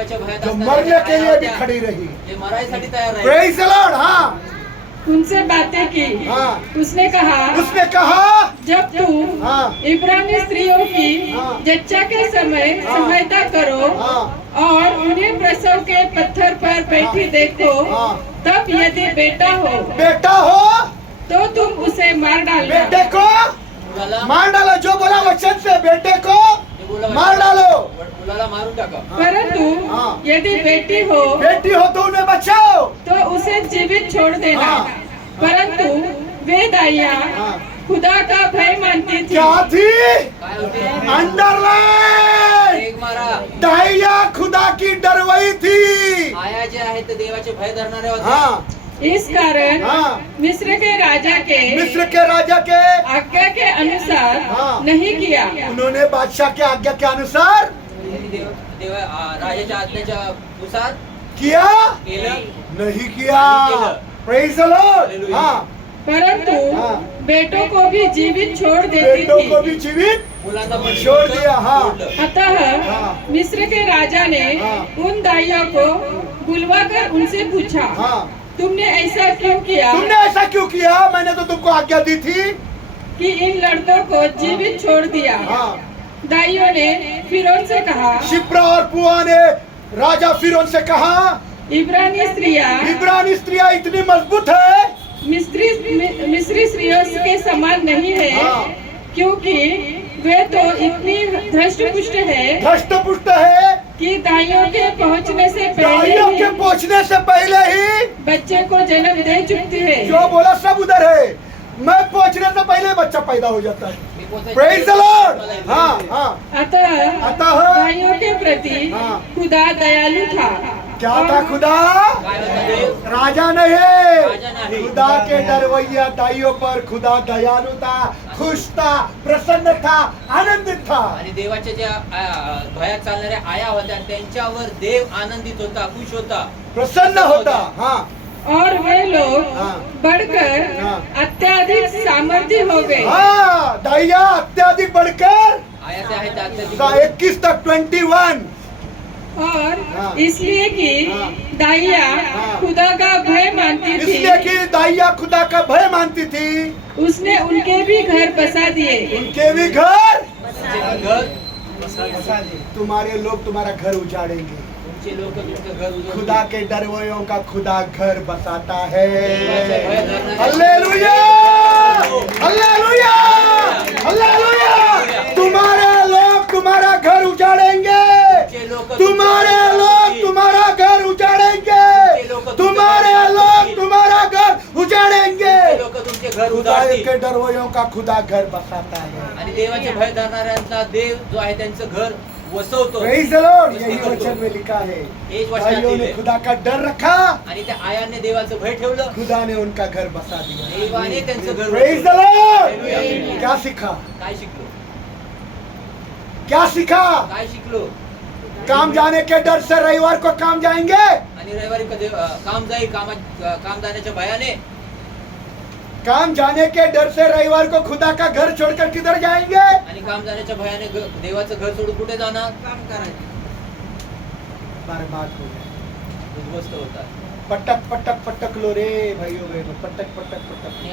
जो मरने के लिए भी खड़ी रही। मरायसाठी तयार आहे। Praise the Lord. हाँ उनसे बातें की। हाँ। उसने कहा जब तुम हाँ। इब्रानी स्त्रियों की हाँ। जच्चा के समय हाँ। सहायता करो हाँ। और उन्हें प्रसव के पत्थर पर बैठी देखो, हाँ। तब यदि बेटा हो तो तुम उसे मार डालना। बेटे को मुलाला मार डालो, जो बोला वचन से बेटे को मार डालो। मुलाला मारून टाका। परंतु हाँ। यदि बेटी हो तो उन्हें बचाओ। तो उसे जीवित छोड़ देना। हाँ। परंतु वे दाइया हाँ। खुदा का भय मानती थी। क्या थी? काय होते? अंडरलाइन। एक मारा। दाहिया खुदा की डरवई थी। आया जे आहे ते देवाचे भय धरणारे होते। हाँ इस कारण हाँ। मिस्र के राजा के आज्ञा के अनुसार हाँ। नहीं किया। उन्होंने बादशाह के आज्ञा के अनुसार राजाच्या आज्ञेच्या नुसार किया केलं नहीं किया। केलं। Praise the Lord. हालेलुया। हाँ परंतु हाँ। बेटों को भी जीवित छोड़ देती बेटों को भी थी। जीवित मुलांना पण छोड़ दिया। हाँ सोडलं। अतः हाँ। मिस्र के राजा ने हाँ। उन दाइयों को बुलवाकर उनसे पूछा, हाँ तुमने ऐसा क्यों किया तुमने ऐसा क्यों किया? मैंने तो तुमको आज्ञा दी थी। कि इन लड़कों को जीवित छोड़ दिया? हाँ दाइयों ने फिरौन से कहा, शिप्रा और पुआ ने राजा फिरौन से कहा, इब्रानी स्त्रियां इतनी मजबूत है मिस्री स्त्रियों के समान नहीं है, हाँ। क्योंकि वे तो इतनी धष्टपुष्ट है कि दाइयों के पहुंचने से पहले दाइयों के ही पहुंचने से पहले ही बच्चे को जन्म दे चुकती है। जो बोला सब उधर है। मैं पहुंचने से पहले बच्चा पैदा हो जाता है। मी पोचायच्या प्रेज द लॉर्ड। हाँ हाँ अतः दाइयों के प्रति हाँ। खुदा दयालु था। क्या था खुदा? काय होतं देव? राजा नहीं, राजा नहीं। खुदा के डरवैया दाइयों पर खुदा दयालु था, खुश था, प्रसन्न था, आनंदित था। आणि देवाच्या ज्या भयात चालणाऱ्या आया होत्या त्यांच्यावर देव आनंदित होता, खुश होता, प्रसन्न होता। हाँ और वे लोग हाँ। बढ़कर हाँ। अत्याधिक सामर्थ्य हो गए। हाँ दाइया अत्याधिक बढ़कर आया से आहे त्या 21 तक 21। और हाँ। इसलिए कि हाँ। दाइया हाँ। खुदा का भय मानती इसलिए थी, कि दाइया खुदा का भय मानती थी। उसने उनके भी घर बसा दिए। उनके भी घर घर तुम्हारे लोग तुम्हारा घर उजाड़ेंगे। तुमचे लोक तुमचं घर उजळून खुदा के डरवैयों का खुदा घर बसाता है। देवाचे भय धरणारे हालेलुया हालेलुया हालेलुया। तुम्हारे लोग तुम्हारा घर उजाड़ेंगे। तुम्हारे लोग तुम्हारा घर उजाड़ेंगे। तुम्हारे लोग तुम्हारा घर उजाड़ेंगे। लोक तुमचे घर खुदा उजाडतील के डरवैयों का खुदा घर बसाता है। आणि देवाचे भय धरणाऱ्यांचा देव जो आहे त्यांचं घर वसवतो। Praise the Lord. यही वचन में लिखा है। हेच वचनात भाइयों ने लिहिलंय। खुदा का डर रखा, आणि त्या आयाने देवाचं भय ठेवलं, खुदा ने उनका घर बसा दिया। देवाने त्यांचं घर प्रेज द वसवलं। लॉर्ड। हालेलुया। क्या सीखा? काय शिकलो? क्या सीखा? काय शिकलो? काम जाने के डर से रविवार को काम जाएंगे। आणि रविवारी कधी काम जाईल, काम जाण्याच्या भयाने, काम जाने के डर से रविवार को खुदा का घर छोड़कर किधर जाएंगे? आणि काम जाण्याच्या भयाने देवाचं घर सोडून कुठे जाणार? काम करायचं, बर्बाद हो गए। उद्ध्वस्त होतात। पटक पटक पटक लो रे भाइयों बहनों, पटक पटक पटक। आणि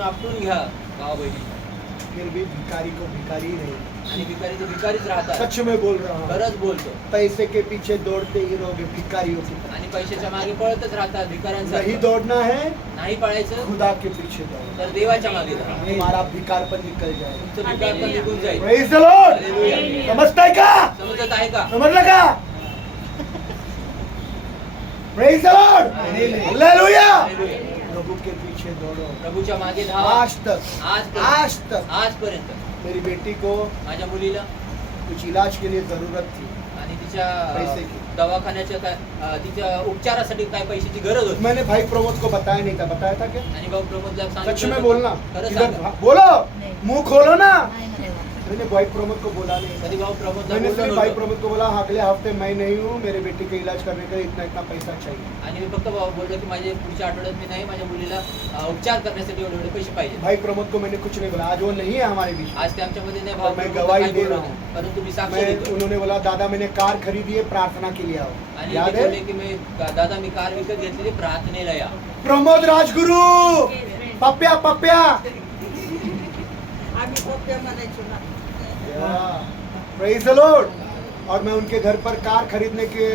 आपटून घ्या भाऊ बहिणी। फिर भी भिखारी को भिखारी ही रहे। आणि भिकारी तो भिकारीच राहतात। सच में बोल रहा हूँ। खरंच बोलतो। पैसे के पीछे दौड़ते ही रहोगे भिखारियों की तरह। आणि पैशाच्या मागे पळतच राहतात नहीं भिकाऱ्यांसारखं। दौड़ना है, नाही पळायचं खुदा के पीछे दौड़ो। तर देवाच्या मागे जा। तुम्हारा भिकार पर निकल जाएगा। तुमचं भिकार पण निघून जाईल। Praise the Lord. हालेलुया। समझता है का? समजत आहे का? समझ लगा? Praise the Lord. Hallelujah. Hallelujah. प्रभु के पीछे दौड़ो। प्रभूच्या मागे धावा आज तक आजपर्यंत मेरी बेटी को माझ्या मुलीला कुछ इलाज के लिए जरूरत थी, आणि तिच्या पैसे की। दवाखान्याच्या काय तिच्या उपचारासाठी काय पैशाची गरज होती मैंने भाई प्रमोद को बताया नहीं था, बताया था क्या? आणि भाऊ प्रमोदला सच सांगितलं में होतं. बोलना, खरं इधर सांगा. बोलो, नहीं। मुंह खोलो ना। नहीं ना देवा। मैंने भाई प्रमोद को बोला नहीं, कधी भाऊ प्रमोदला मैंने बोललो सिर्फ भाई नव्हतो. प्रमोद को बोला अगले हफ्ते मैं नहीं हूँ, मेरे बेटी के इलाज करने के लिए इतना इतना पैसा चाहिए। आणि मी फक्त बोललो की माझे पुढच्या आठवड्यात मी नाही, माझ्या मुलीला उपचार करण्यासाठी एवढे एवढे पैसे पाहिजे. भाई प्रमोद को मैंने कुछ नहीं बोला, आज वो नहीं है हमारे बीच में। आज ते आमच्यामध्ये नाही और भाऊ मैं प्रमोदला गवाही काही दे बोललो रहा नाही. हूँ। परंतु मी साक्ष मैं देतो. उन्होंने बोला दादा मैंने कार खरीदी है, प्रार्थना के लिए आओ। आणि याद ते है? बोलले की मी दादा मी कार विकत घेतलेली, प्रार्थनेला या. Pramod Rajguru, Pappya Pappya. Praise the Lord. और मैं उनके घर पर कार खरीदने के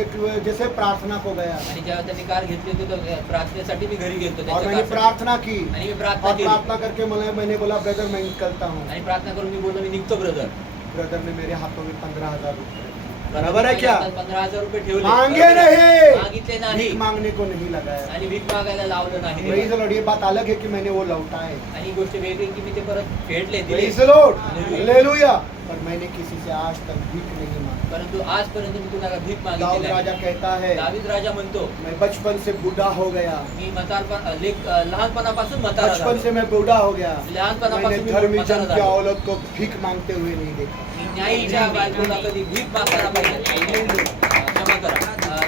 जैसे प्रार्थना को गया आणि जेव्हा त्यांनी कार घेतली होती तर प्रार्थनेसाठी मी घरी गेलो और त्यांच्या मैंने कारसाठी. प्रार्थना की आणि मी प्रार्थना और केली प्रार्थना करके मैंने बोला ब्रदर मैं निकलता हूँ। आणि प्रार्थना करून मी बोललो मी निघतो ब्रदर. ब्रदर ने मेरे हाथों में 15,000 रुपए, बराबर है क्या? 15,000 रुपये ठेवले. मांगे नहीं, मागितले नाही भीख मांगने को नहीं लगाया। आणि भीक मागायला लावलं नाही. Praise the Lord. ये बात अलग है कि मैंने वो लौटाए। आणि ही गोष्ट वेगळी की मी ते परत फेडले दिले. Praise the Lord, hallelujah. पर मैंने किसी से आज तक भीख नहीं मांगी। परंतु आजपर्यंत मी कुणाला भीक दाऊद मागितली नाही. राजा कहता है दावीद राजा म्हणतो मैं बचपन से बूढ़ा हो गया, मी लहानपणापासून म्हातारा बचपन झालो. से मैं बूढ़ा हो गया, लहानपणापासून मैंने मी धर्मी म्हातारा जन की झालो. औरत को भीख मांगते हुए नहीं देखा। मी न्यायीच्या बायकोला कधी भीक मागताना पाहिजे. क्षमा करा.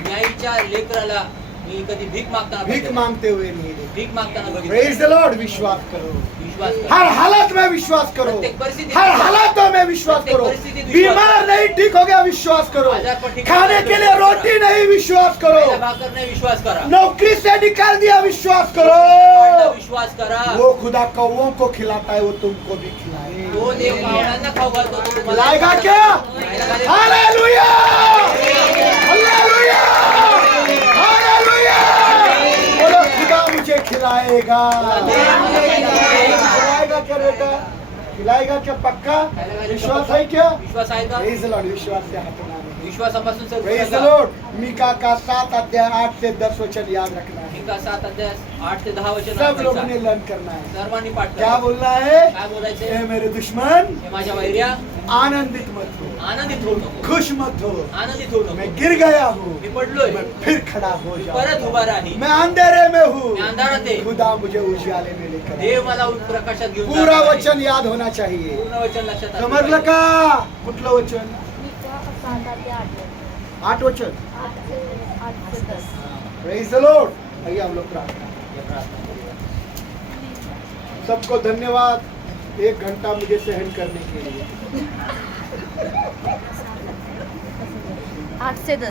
न्यायीच्या लेकराला मी कधी भीक मागताना भीख पाहिजे. मांगते हुए नहीं देखा। भीक मागताना प्रेज बघितलं. The Lord. विश्वास करो, विश्वास करा. हर हालत में विश्वास करो, प्रत्येक परिस्थितीत हर हालातों में विश्वास प्रत्येक करो। परिस्थितीत विश्वास बीमार नहीं ठीक हो गया, विश्वास करो। आजार पर ठीक खाने होगा, के लिए विश्वास रोटी नहीं, विश्वास करो। पहिल्या भाकरने विश्वास करा. नौकरी से निकाल दिया, विश्वास काढला, करो। विश्वास करा. वो खुदा कौवों को खिलाता है, वो तुमको भी खिलाए। तो देव कावळ्यांना खाऊ घालतो, तो तुम्हाला खिलाएगा खाऊ क्या? घालेल. Hallelujah, hallelujah, hallelujah. बोलो खुदा मुझे खिलाएगा। खिलाएगा क्या बेटा? खिलाएगा क्या? पक्का विश्वास है क्या? विश्वास आहे का? Praise the Lord. विश्वास से हाथ उठाना है। विश्वासापासून सर्व प्रेज द नका. लॉर्ड। मीका का 7 अध्याय 8 से 10 वचन याद रखना है। मीका 7 अध्याय 8 ते 10 वचन सब लोगों ने वाचायचं. लर्न करना है। सर्वांनी पाठ क्या करा. बोलना है? काय बोलायचे? ए मेरे दुश्मन, हे माझ्या वैर्या आनंदित मत हो, आनंदित होऊ नको. खुश मत हो। आनंदित होऊ मैं नको. गिर गया हूँ, मी पडलोय, मैं फिर खड़ा हो परत जाऊंगा। उभा राहील. मैं अंधेरे में हूँ, मी अंधारात आहे. खुदा मुझे उजियाले में लेकर आए। देव मला प्रकाशात घेऊन पूरा जाणार आहे. वचन याद होना चाहिए। पूर्ण वचन लक्षात असलं समजलं पाहिजे. का? कुठलं वचन? मीका 7 अध्याय 8 वचन। 8 से 10। Praise the Lord. आइए हम लोग प्रार्थना। या प्रार्थना करूया. सबको धन्यवाद 1 घंटा मुझे सहन करने के लिए। 8 से 10।